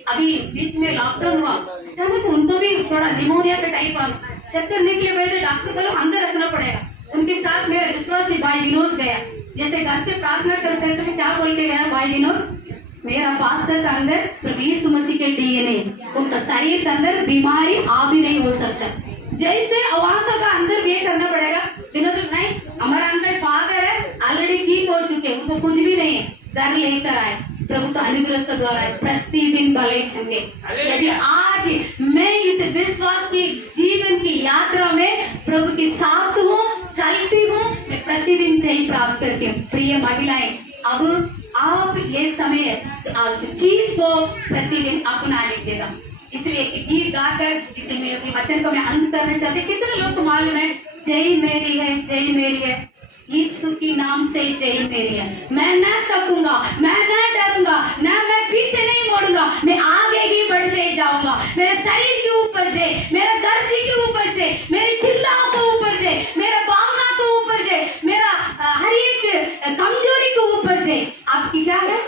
अभी बीच में लॉकडाउन हुआ, अचानक उनको भी थोड़ा निमोनिया का टाइप आ गया। चेक करने के लिए पहले डॉक्टर बोला अंदर रखना पड़ेगा। उनके साथ मेरा विश्वासी भाई विनोद गया। जैसे घर से प्रार्थना करते हैं तो मैं क्या बोल के गया, भाई विनोद, मेरा पास्टर का अंदर प्रभु यीशु मसीह के डीएनए, उनका शरीर के अंदर बीमारी आ भी नहीं हो सकता। जैसे वहां का अंदर भी करना पड़ेगा। विनोद नहीं, हमारा अंदर फादर है, ऑलरेडी ठीक हो चुके, उनको कुछ भी नहीं है। घर लेकर आए, प्रभु का अनुग्रह के द्वारा प्रतिदिन भले चंगे। यदि आज मैं इस विश्वास की जीवन की यात्रा में प्रभु के साथ हूँ, चलती हूँ, मैं प्रतिदिन जय प्राप्त करती हूँ। प्रिय महिलाएं, अब आप ये समय चीज को प्रतिदिन अपना लीजिएगा। इसलिए गीत गाकर इसे मेरे वचन को मैं अंत करना चाहती हूँ। कितने लोग को मालूम है जय मेरी है, जय मेरी है, यीशु की नाम से जय मेरी है। मैं न थकूंगा, मैं न डरूंगा, न मैं पीछे नहीं मुड़ूंगा, मैं आगे ही बढ़ते जाऊंगा। मेरे शरीर के ऊपर जय, मेरे गर्जी के ऊपर जय, मेरी चिल्लाओं के ऊपर जय, मेरे भावना के ऊपर जय, मेरा हर एक कमजोरी के ऊपर जय। आपकी क्या है?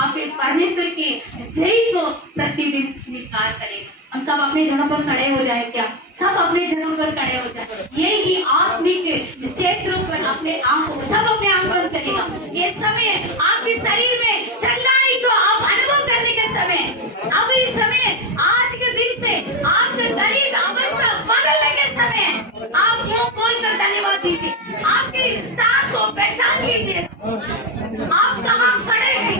आपके परमेश्वर की जय को प्रतिदिन स्वीकार करें। हम सब अपने जगह पर खड़े हो जाए क्या? सब अपने जगह पर खड़े हो जाए। यही आत्मिक क्षेत्रों पर अपने आंखों सब अपने आंख बंद करेगा। ये समय आपके शरीर में चंगाई को आप अनुभव करने के समय, अब इस समय आज के दिन से आपके गरीब अवस्था बदलने के समय आप मुंह खोलकर धन्यवाद दीजिए। आपके स्थान को पहचान लीजिए। आप कहाँ खड़े हैं,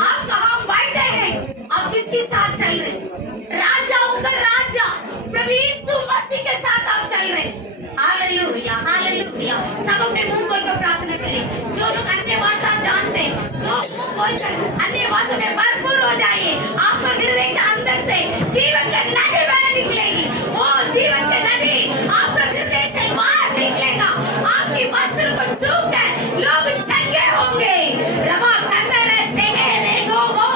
आप कहाँ बैठे हैं, आप किसके साथ चल रहे हैं? राजाओं का राजा प्रभु यीशु मसीह के साथ आप चल रहे हैं। Hallelujah, hallelujah. सब अपने मुंह खोलकर प्रार्थना करें। जो लोग अन्य भाषा जानते हैं, जो मुंह खोलकर अन्य भाषा में भरपूर हो जाइए। आपका हृदय के अंदर से जीवन की नदी बह निकलेगी। वो जीवन की नदी आपका हृदय से बाहर निकलेगा। आपकी वस्त्र को छूकर लोग चंगे होंगे। रबा कंदर से देखो वो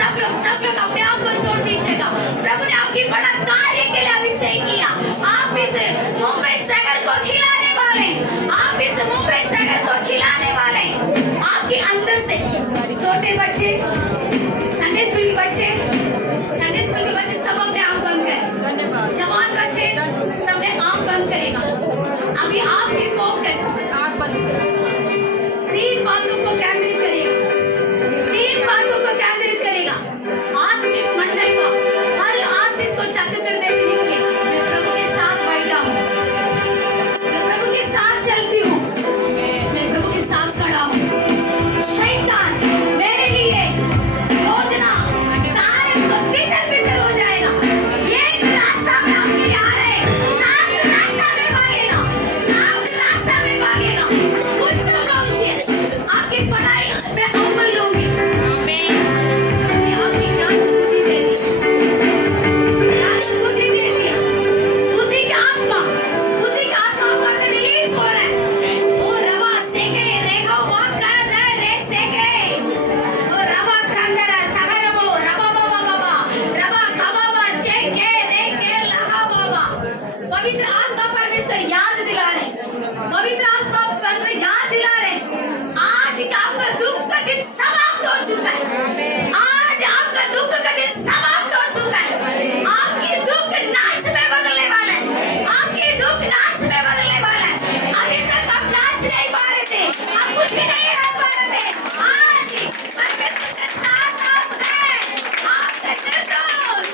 सब लोग अपने आप को छोड़ दीजिएगा। प्रभु ने आपकी बड़ा कार्य के लिए अभिषेक किया। आप इस मुंबई शहर को खिलाने वाले, आप इस मुंबई शहर को खिलाने वाले। आपके अंदर से छोटे बच्चे, संडे स्कूल के बच्चे, सब अपने आंख बंद करें। जवान बच्चे सबने आंख बंद करेगा। अभी आपकी फोकस आंख बंद, 3 बातों को केंद्रित करेगा, 3 बातों को केंद्रित करेगा। आत्मिक मंडल का हर आशीष को चक कर देखने के लिए मैं प्रभु के साथ बैठा हूँ, मैं प्रभु के साथ चलती हूँ, मैं प्रभु के साथ खड़ा हूँ। शैतान मेरे लिए योजना सारे उसको तितर-बितर हो जाएगा। एक रास्ता में आपके लिए आ रहे हैं, सात रास्ता में भागेगा, सात रास्ता में भागेगा। कुछ तो भविष्य आपकी पढ़ाई में अव्वल होंगी। पवित्र आत्मा परमेश्वर याद दिला रहे, पवित्र आत्मा परमेश्वर याद दिला रहे। आज आपका दुख का दिन समाप्त हो चुका है। आज आपका दुख का दिन समाप्त हो चुका है। आपकी दुख नाच में बदलने वाला है। आपकी दुख नाच में बदलने वाला है। अभी तक आप नाच नहीं पा रहे थे, आप कुछ भी नहीं रह पा रहे थे। आज परमेश्वर के साथ आप हैं, आपसे निर्दोष।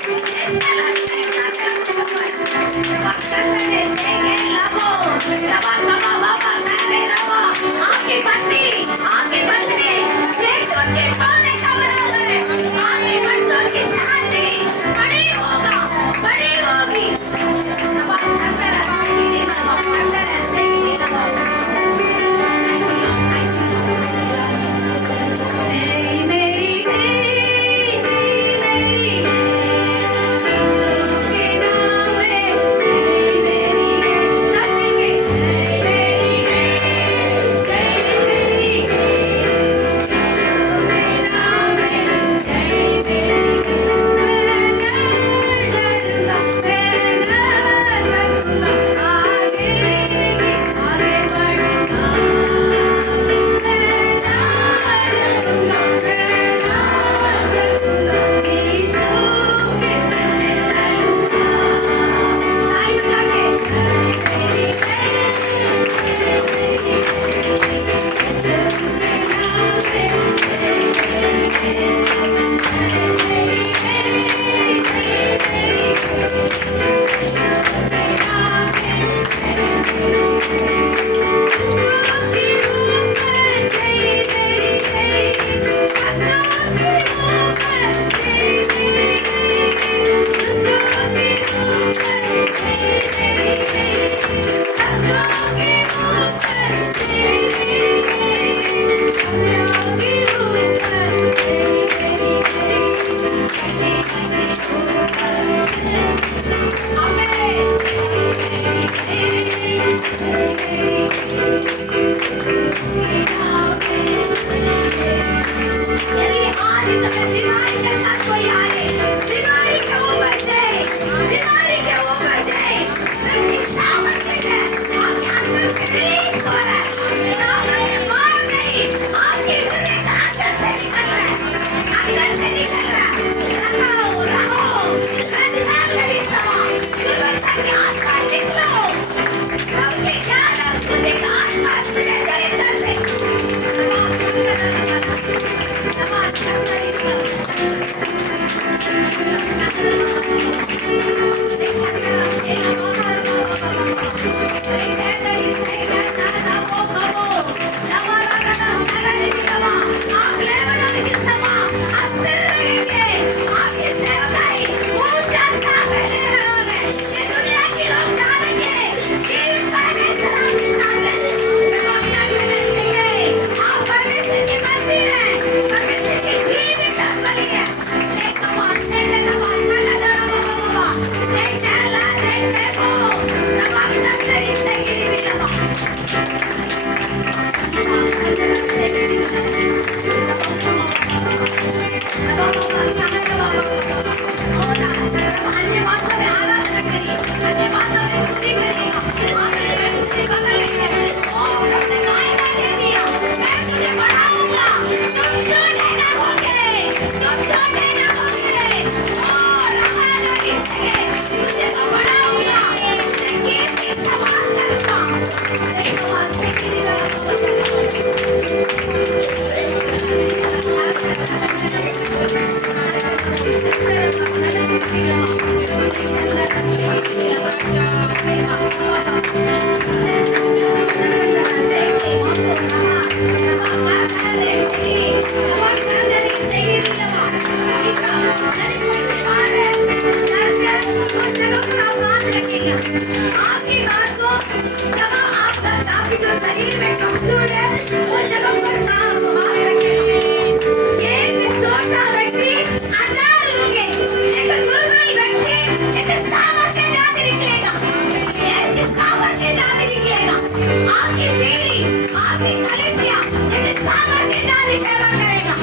आपकी पीढ़ी, आपकी कलीसिया ये सामर्थ्यशाली पैदा करेगा।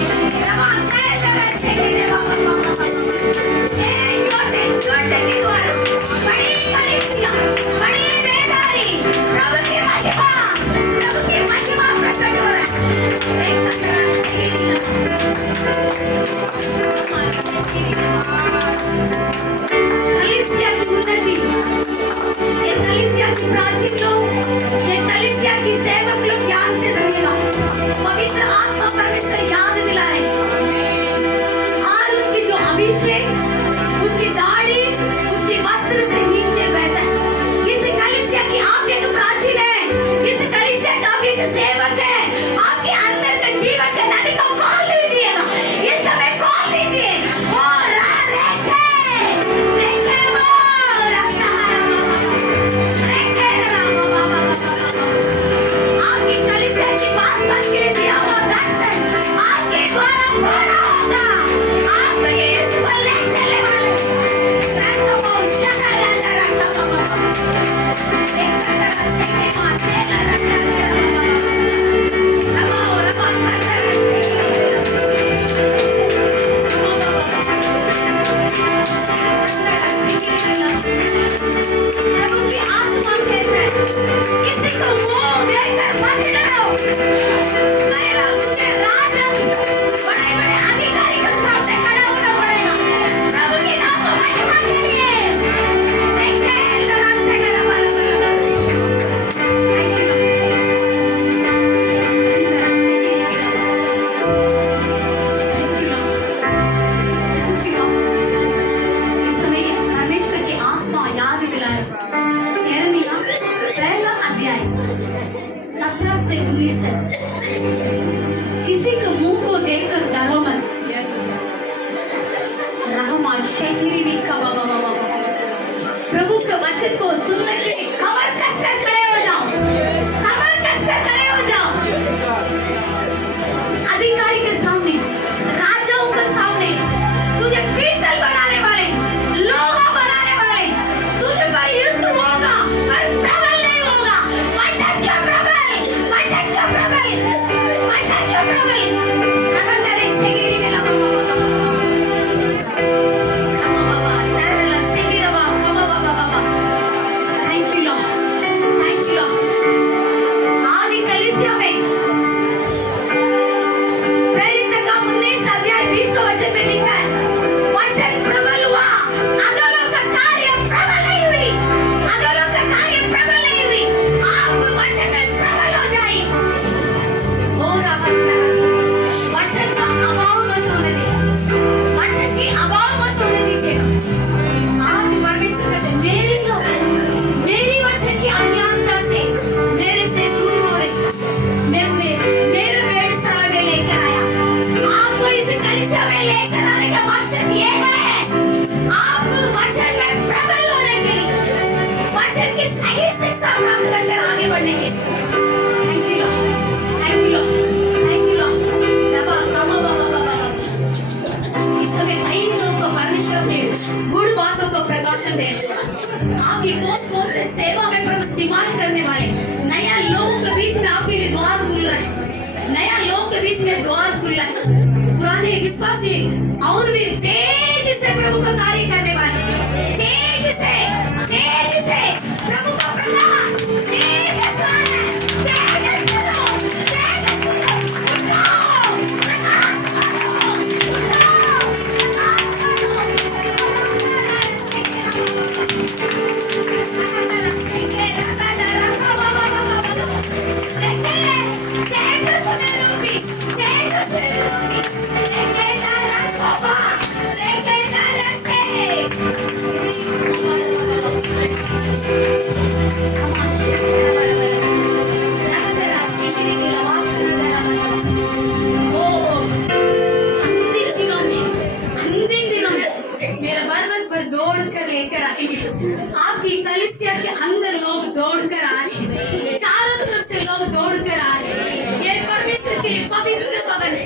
छोटे छोटे के द्वारा बड़ी कलीसिया, बड़ी बेदारी, प्रभु की महिमा प्रकट हो रहा है। कलीसिया की उन्नति, ये कलीसिया की प्राचीन लोग, ये कलीसिया की सेवक लोग ध्यान से सुनेगा। पवित्र आत्मा परमेश्वर याद दिला रहे हैं। आज उनकी जो अभिषेक, उसकी दाढ़ी, उसकी वस्त्र से नीचे बहता है। इस कलीसिया की आप एक प्राचीन है, इस कलीसिया का आप एक सेवक है। आपके अंदर का जीवन का नदी को खोल दीजिए ना, ये समय खोल दीजिए। आपकी कलीसिया की बात के लिए दिया हुआ दर्शन आपके द्वारा पूरा होगा। आप ये ले चले वाले प्रभु की आत्मा कहते हैं, किसी को मुंह देखकर मत डरो। तुझे राजा, बड़े-बड़े अधिकारी के सामने खड़ा होना पड़ेगा। प्रभु की नाम को महिमा के लिए देखते हैं जरा से मेरा बाला बाला। इस समय परमेश्वर की आत्मा याद दिलाए। यिर्मयाह पहला अध्याय 17 से 19 तक। किसी के मुंह को देखकर डरो मत। रहमा शहरी भी प्रभु के वचन को सुनने के लिए कमर कसकर खड़े हो जाओ, कमर कसकर खड़े हो जाओ। अधिकारी के सामने, राजाओं के सामने तुझे पीतल बनाने वाले, लोहा बनाने वाले, तुझे पर युद्ध होगा पर प्रबल नहीं होगा। वचन क्यों प्रबल, वचन क्यों प्रबल, वचन क्यों प्रबल। प्रबल से गिरी में लगा बाबा, तेरे से गिरा बाबा। Thank you lord, thank you lord. आदि कलीसिया में प्रेरित का 19 अध्याय 20 वचन में लिखा है, वचन प्रबल हुआ, अधोलोक का कार्य प्रबल नहीं हुई, अधोलोक का कार्य प्रबल नहीं हुई। आप वचन में प्रबल हो जाइए। और आप वचन का अभाव मत होने दीजिए, वचन की अभाव मत होने दीजिए। आज परमेश्वर कहते हैं, मेरी वचन की अज्ञानता से मेरे से दूर हो रहे, मैं उन्हें मेरे भेड़शाला में लेकर आया। आपको इस कलीसिया में लेकर आने का मकसद ये है, आप वचन में प्रबल होने के लिए, वचन की सही शिक्षा प्राप्त करके आगे बढ़ने के लिए। Thank you lord, thank you lord, thank you Lord. इस समय कई लोगों को परमेश्वर अपने गुड़ बातों को प्रकाशन दे रहे हैं। आपकी कौन से सेवा में प्रभु इस्तेमाल करने वाले नया लोगों के बीच में आपके लिए द्वार खुल रहा है, नया लोग के बीच में द्वार खुल रहा है। पुराने विश्वासी और भी तेज से प्रभु का कार्य करने वाले, तेज से प्रभु का प्रकाश, तेज से करो, उठाओ, प्रकाश आपकी कलीसिया के अंदर लोग दौड़कर आ रहे हैं, चारों तरफ से लोग दौड़कर आ रहे हैं। ये परमेश्वर के पवित्र भवन है,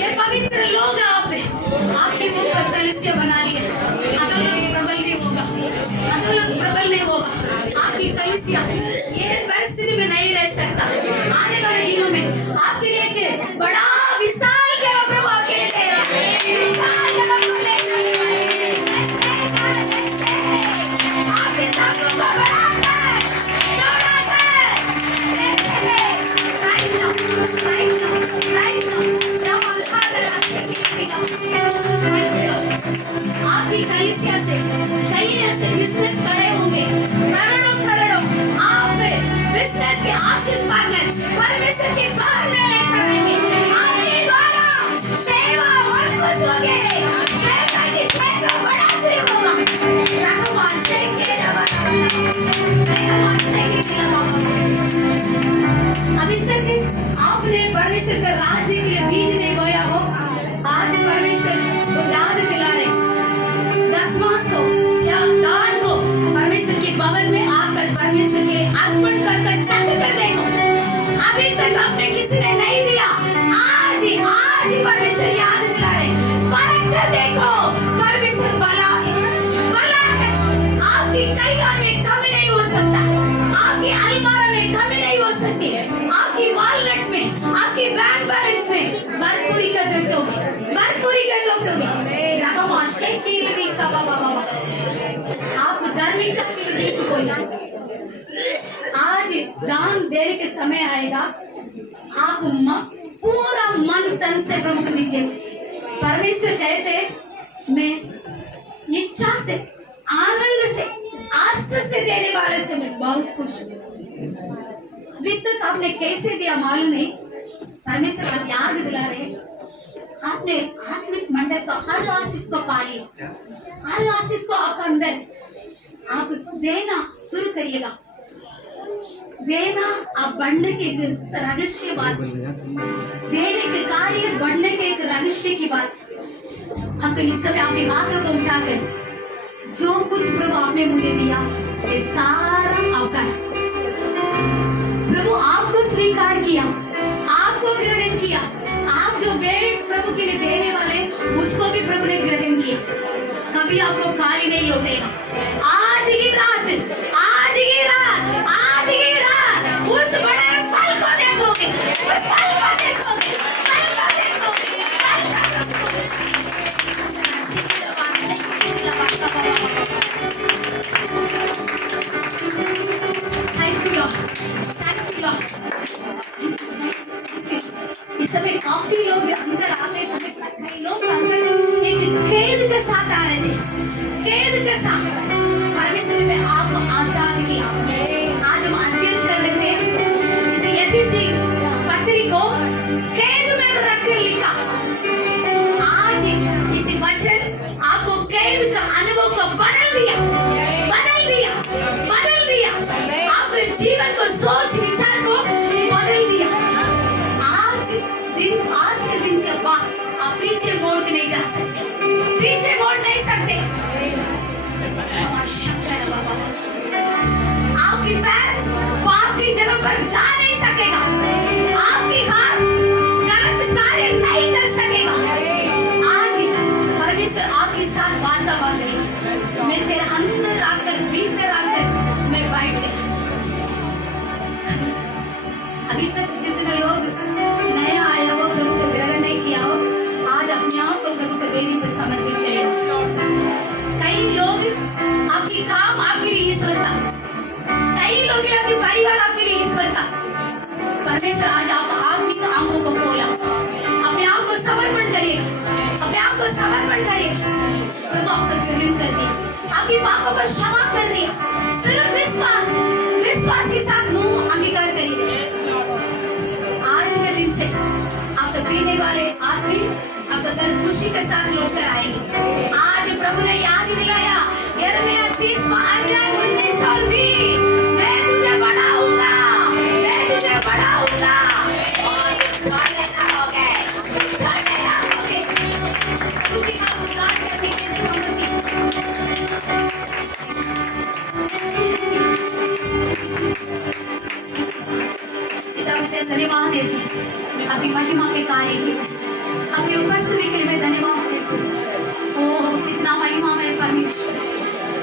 ये पवित्र लोग आप हैं। आपके ऊपर कलीसिया बना लिया, अधोलोक प्रबल नहीं होगा, अधोलोक प्रबल नहीं होगा। आपकी कलीसिया ये परिस्थिति में नहीं रह सकता। आपके लिए एक बड़ा विशाल जगह प्रभु आपके लिए दे रहा है। विशाल जगह को ले जाने वाले आपके सामने को बढ़ाकर चौड़ाकर right now, right now, right now, now आपकी कलीसिया से कई ऐसे बिजनेस खड़े होंगे, करोड़ों आप बिजनेस के आशीष पाकर परमेश्वर के बाहर में लेकर आएंगे। आपके द्वारा सेवा मजबूत होगी, सेवा की क्षेत्र बढ़ाते होगा। रखवास से के दबाना, रखवास से के दबाना। अभी तक आपने परमेश्वर के राज्य के लिए बीज नहीं बोया हो, आज परमेश्वर को याद दिला रहे, दसमास को या दान को परमेश्वर के भवन में आकर परमेश्वर के अर्पण कर चक कर देखो। अभी तक आपने किसी ने नहीं दिया, आज ही परमेश्वर याद दिला रहे, परख कर देखो। परमेश्वर भला है। आपकी कलियां में कमी नहीं हो सकता, आपकी अलमारी में कमी नहीं हो सकती, आपकी वॉलेट में, आपकी बैंक बैलेंस में भरपूरी कर दोगे। आप धार्मिकता के लिए कोई आज दान देने के समय आएगा, आप पूरा मन तन से प्रभु को दीजिए। परमेश्वर कहते मैं इच्छा से, आनंद से, आस से देने वाले से मैं बहुत खुश हूँ। अभी तक आपने कैसे दिया मालूम नहीं, परमेश्वर आप याद दिला रहे, आपने आत्मिक मंडल का हर आशीष को पाली, हर आशीष को आप अंदर आप देना शुरू करिएगा। देना आप बढ़ने के एक रहस्य बात, देने के कार्य बढ़ने के एक रहस्य की बात। हम तो इस समय अपनी बातों को उठाकर जो कुछ प्रभु आपने मुझे दिया ये सारा आपका है। प्रभु आपको स्वीकार किया, आपको ग्रहण किया। आप जो भेंट प्रभु के लिए देने वाले उसको भी प्रभु ने ग्रहण किया, कभी आपको खाली नहीं लौटेगा। आज की रात उस बड़े फल को देखोगे, उस फल को देखोगे, इस समय काफी लोग अंदर आते समय कई लोग अंदर एक खेद के साथ आ रहे थे, खेद के साथ। परमेश्वर ने आपको आजाद किया। आज हम अध्ययन कर रहे थे इसे एफएसी पत्री को कैद में रखकर लिखा। आज इसी वचन आपको कैद का अनुभव को बदल दिया। आपके जीवन को सोच विचार को बदल दिया। आज के दिन के बाद आप पीछे मोड़ के नहीं जा सकते, पीछे मोड़ नहीं सकते। आपकी पैर पाप की जगह पर जा नहीं सकेगा, आपकी हाथ गलत कार्य नहीं कर सकेगा। आज परमेश्वर आपके साथ वाचा बांध रही, मैं तेरे अंदर आकर भीतर आकर मैं बैठ गई। अभी तक जितने लोग नया आया हो प्रभु को ग्रहण नहीं किया हो, आज अपने आप को प्रभु के वेदी पर समर्पित करें। कई लोग आपकी काम आपके लिए ईश्वर था, कई लोग आपके परिवार आपके लिए ईश्वर था। परमेश्वर आज आप आपकी आंखों को खोला, अपने आप को समर्पण करिए, अपने आप को समर्पण करिए। प्रभु आपको ग्रहण कर दिया, आपकी पापों को क्षमा कर दिया। सिर्फ विश्वास के साथ मुंह अंगीकार करिए। आज के दिन से आपको पीने वाले आदमी आपका घर खुशी के साथ लौट कर आएंगे। आज प्रभु ने याद दिलाया, यिर्मयाह 30वां अध्याय 19 और 20, मैं तुझे बढ़ाऊंगा, मैं तुझे बढ़ाऊंगा और छोड़ने ना होगे, छोड़ने ना होगे। क्योंकि आप उद्धार करने की समझती धन्यवाद देती हूँ आपकी महिमा के कार्य के लिए, आपकी उपस्थिति के लिए मैं धन्यवाद देती हूँ। ओ कितना महिमा में परमेश्वर,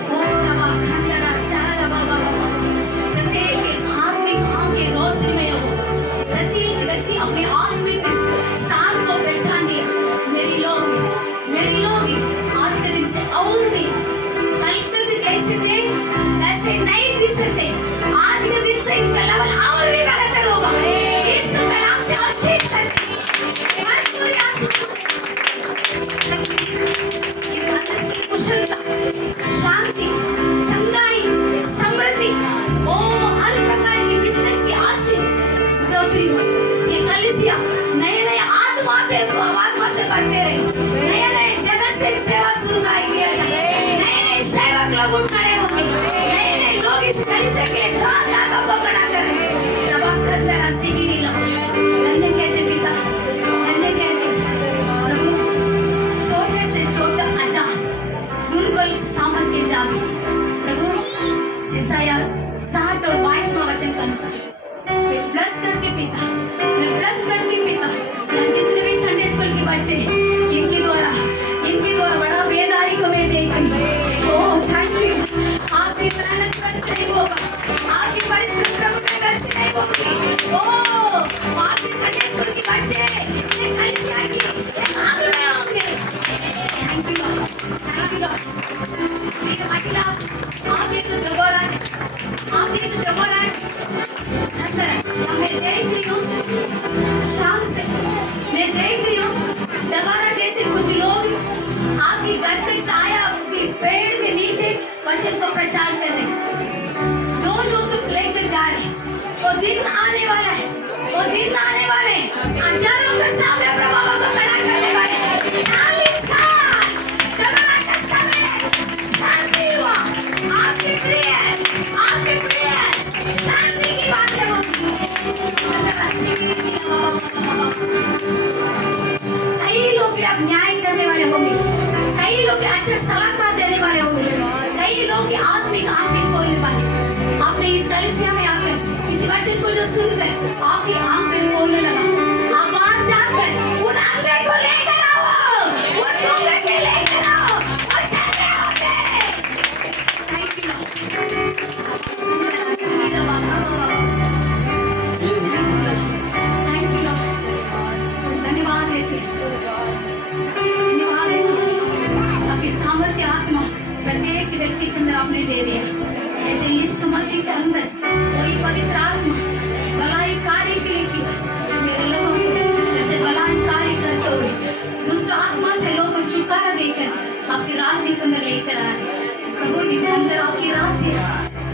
ओ रबा खंडरा सारा बाबा, प्रत्येक आत्मिक आंख की रोशनी में हो, प्रत्येक व्यक्ति अपने आप करते आज के दिन से इनका लेवल और भी बेहतर होगा। यीशु के नाम से आशीष करते कुशलता, शांति, चंगाई, समृद्धि, ओ हर प्रकार की बिजनेस की आशीष नौकरी हो। ये कलीसिया नए नए आत्मा से भरते रहे, नए नए जगत से सेवा शुरू किया जाए, नए नए सेवक लोग उठ खड़े होंगे, नए नए लोग इस कलीसिया के लिए दाता को खड़ा करें। प्रभा करता सिगिरी लो धन्य कहते पिता, धन्य कहते प्रभु। छोटे से छोटा अजान दुर्बल सामर्थ्य जागे प्रभु। यशाया 60 और 22वां वचन का अनुसार मैं ब्लेस करके पिता, मैं ब्लेस करके पिता जितने भी संडे स्कूल के बच्चे इनके द्वारा बड़ा वेदारी को मैं देगी। ओह थैंक यू, आपकी मेहनत व्यर्थ नहीं होगा, आपकी परिश्रम प्रभु में व्यर्थ नहीं होगी। ओह आपके संडे स्कूल के बच्चे कलीसिया की आगे में होंगे। Thank you lord, thank you Lord. ठीक है महिला, आप एक दोबारा मैं देख रही हूँ शाम से, मैं देख रही हूँ दोबारा जैसे कुछ लोग आपके घर पे छाया आपके पेड़ के नीचे वचन को प्रचार कर रहे। 2 लोग तो लेकर जा रहे। वो दिन आने वाला है, वो दिन आने वाले हजारों के सामने प्रभाव को खड़ा करने वाले। 40 साल दोबारा का समय शांति हुआ, आपके प्रिय शांति की बातें होगी। कई लोग अब न्याय करने वाले होंगे, कई लोग अच्छे सलाहकार देने वाले होंगे, कई लोग आत्मिक खोलने वाले। आपने इस कलीसिया में आकर इस वचन को जो सुनकर आपकी आंखें खोलने लगा, आप वहां जाकर उन अंधे को लेकर आओ, उन गूंगे को लेकर आओ और चलते होते। थैंक यू धन्यवाद देते, धन्यवाद देते। आपकी सामर्थ्य आत्मा प्रत्येक व्यक्ति के अंदर आपने दे दिया। जैसे यीशु मसीह के अंदर कोई पवित्र आत्मा भलाई कार्य के लिए किया, मेरे लोगों को जैसे भलाई कार्य करते हुए दुष्ट आत्मा से लोगों को छुटकारा देकर आपके राज्य के अंदर लेकर आ रहे। प्रभु इनके अंदर आपकी राज्य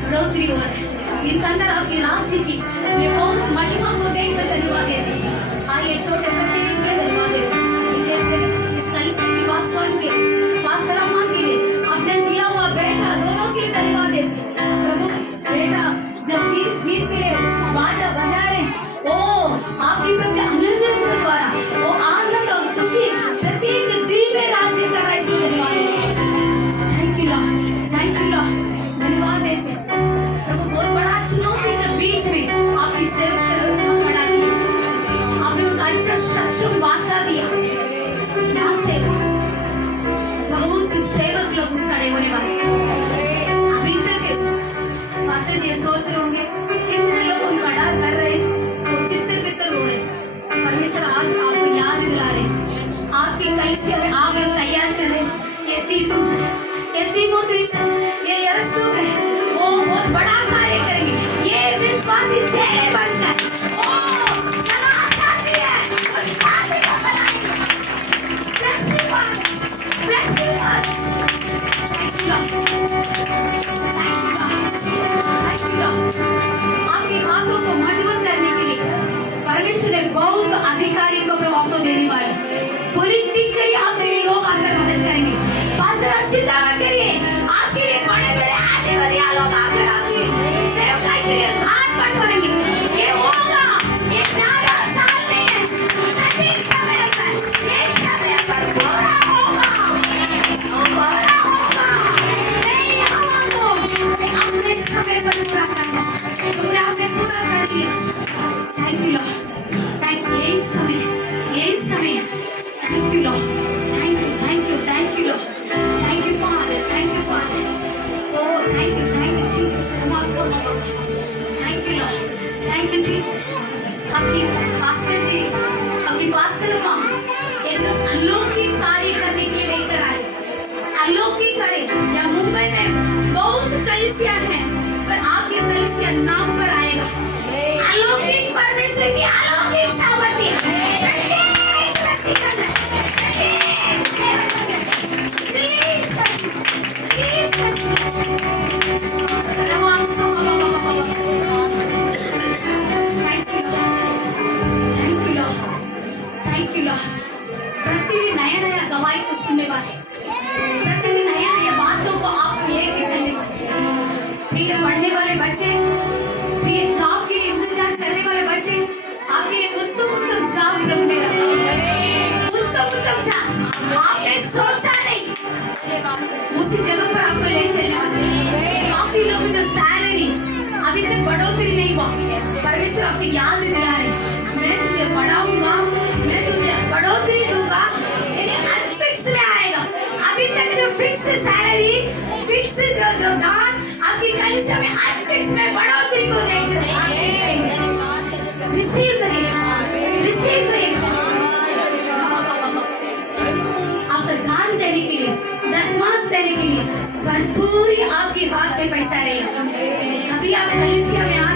बढ़ोतरी हो रही है, इनके अंदर आपकी राज्य की मैं बहुत महिमा को देखकर धन्यवाद देती हूँ। आइए छोटे प्रत्येक के धन्यवाद देते हैं, विशेषकर इस कलीसिया की वास्तवन के पास्टर अम्मा के लिए, आपने दिया हुआ बेटा दोनों के लिए धन्यवाद देते हैं। प्रभु बेटा जब गीत के लिए बाजा बजा रहे, ओ आपकी प्रति अनुग्रह द्वारा वो आनंद और खुशी प्रत्येक दिल में राज्य कर रहा है, इसलिए धन्यवाद देते हैं। Thank you lord, thank you Lord, धन्यवाद देते हैं। प्रभु बहुत बड़ा चुनौती के बीच में आपकी सेवक खड़ा किया, आपने उनका अच्छा सक्षम भाषा दिया। यहाँ से बहुत सेवक लोग खड़े होने वाले अभी तक पास्टर जी सोच रहे होंगे कितने लोग हम खड़ा कर रहे हैं, वो तितर हो रहे। परमेश्वर आज आपको याद दिला रहे, आपकी कलीसिया में आगे तैयार कर रहे। ये तीतुस है, ये तीमुथियुस है, ये यरस्तुस है, वो बहुत बड़ा कार्य करेंगे। ये विश्वासी चेहरे बनकर आपकी हाथों को मजबूत करने के लिए परमेश्वर ने बहुत अधिकारी को प्रभाव को देने वाले पॉलिटिकली आपके लिए लोग आकर मदद करेंगे। पास्टर आप चिंता मत करिए, आपके लिए बड़े-बड़े अधिकारियां लोग आकर आपकी सेवकाई के लिए हाथ बटोरेंगे। ये होगा, ये 4 साल में है, सही समय पर, ये समय पर पूरा होगा, पूरा होगा। नहीं हमको अपने समय पर पूरा करना, तुमने आपने पूरा कर दिया। Thank you lord, thank you. यही समय, thank you lord, thank you, thank you, thank you lord, thank you father, thank you father. Oh thank you Jesus, thank you lord, thank you Jesus. आपकी pastor जी, आपकी pastor माँ एक अलौकिक कार्य करने के लिए लेकर आए। अलौकिक कार्य। या मुंबई में बहुत कलीसिया है, पर आपके कलीसिया नाम पर आएगा। अलौकिक परमेश्वर की अलौकिक सामर्थ्य प्रत्येक व्यक्ति के अंदर, थैंक यू लॉर्ड। प्रतिदिन नया नया गवाही को सुनने वाले, प्रतिदिन नया नया बातों को आप लेके चलने वाले, प्रिय पढ़ने वाले बच्चे, प्रिय जॉब के लिए इंतजार करने वाले बच्चे, आपके लिए उत्तम उत्तम जॉब प्रभु ने रखा, उत्तम जॉब आपने सोचा नहीं, उसी जगह पर आपको ले चलने वाले। काफी लोग तो सैलरी अभी तक बढ़ोतरी नहीं हुआ, परमेश्वर आपको याद दिला रहे, मैं तुझे बढ़ाऊंगा, मैं तुझे बढ़ोतरी दूंगा, यानी अनफिक्स्ड में आएगा। अभी तक जो फिक्स्ड सैलरी, फिक्स्ड जो दान आपकी कलीसिया में अनफिक्स्ड में बढ़ोतरी को देख रहे हैं। रिसीव करें, रिसीव करें। आपका दान देने के लिए, दशमांश देने के लिए भरपूर आपके हाथ में पैसा रहेगा। अभी आप कलीसिया में आ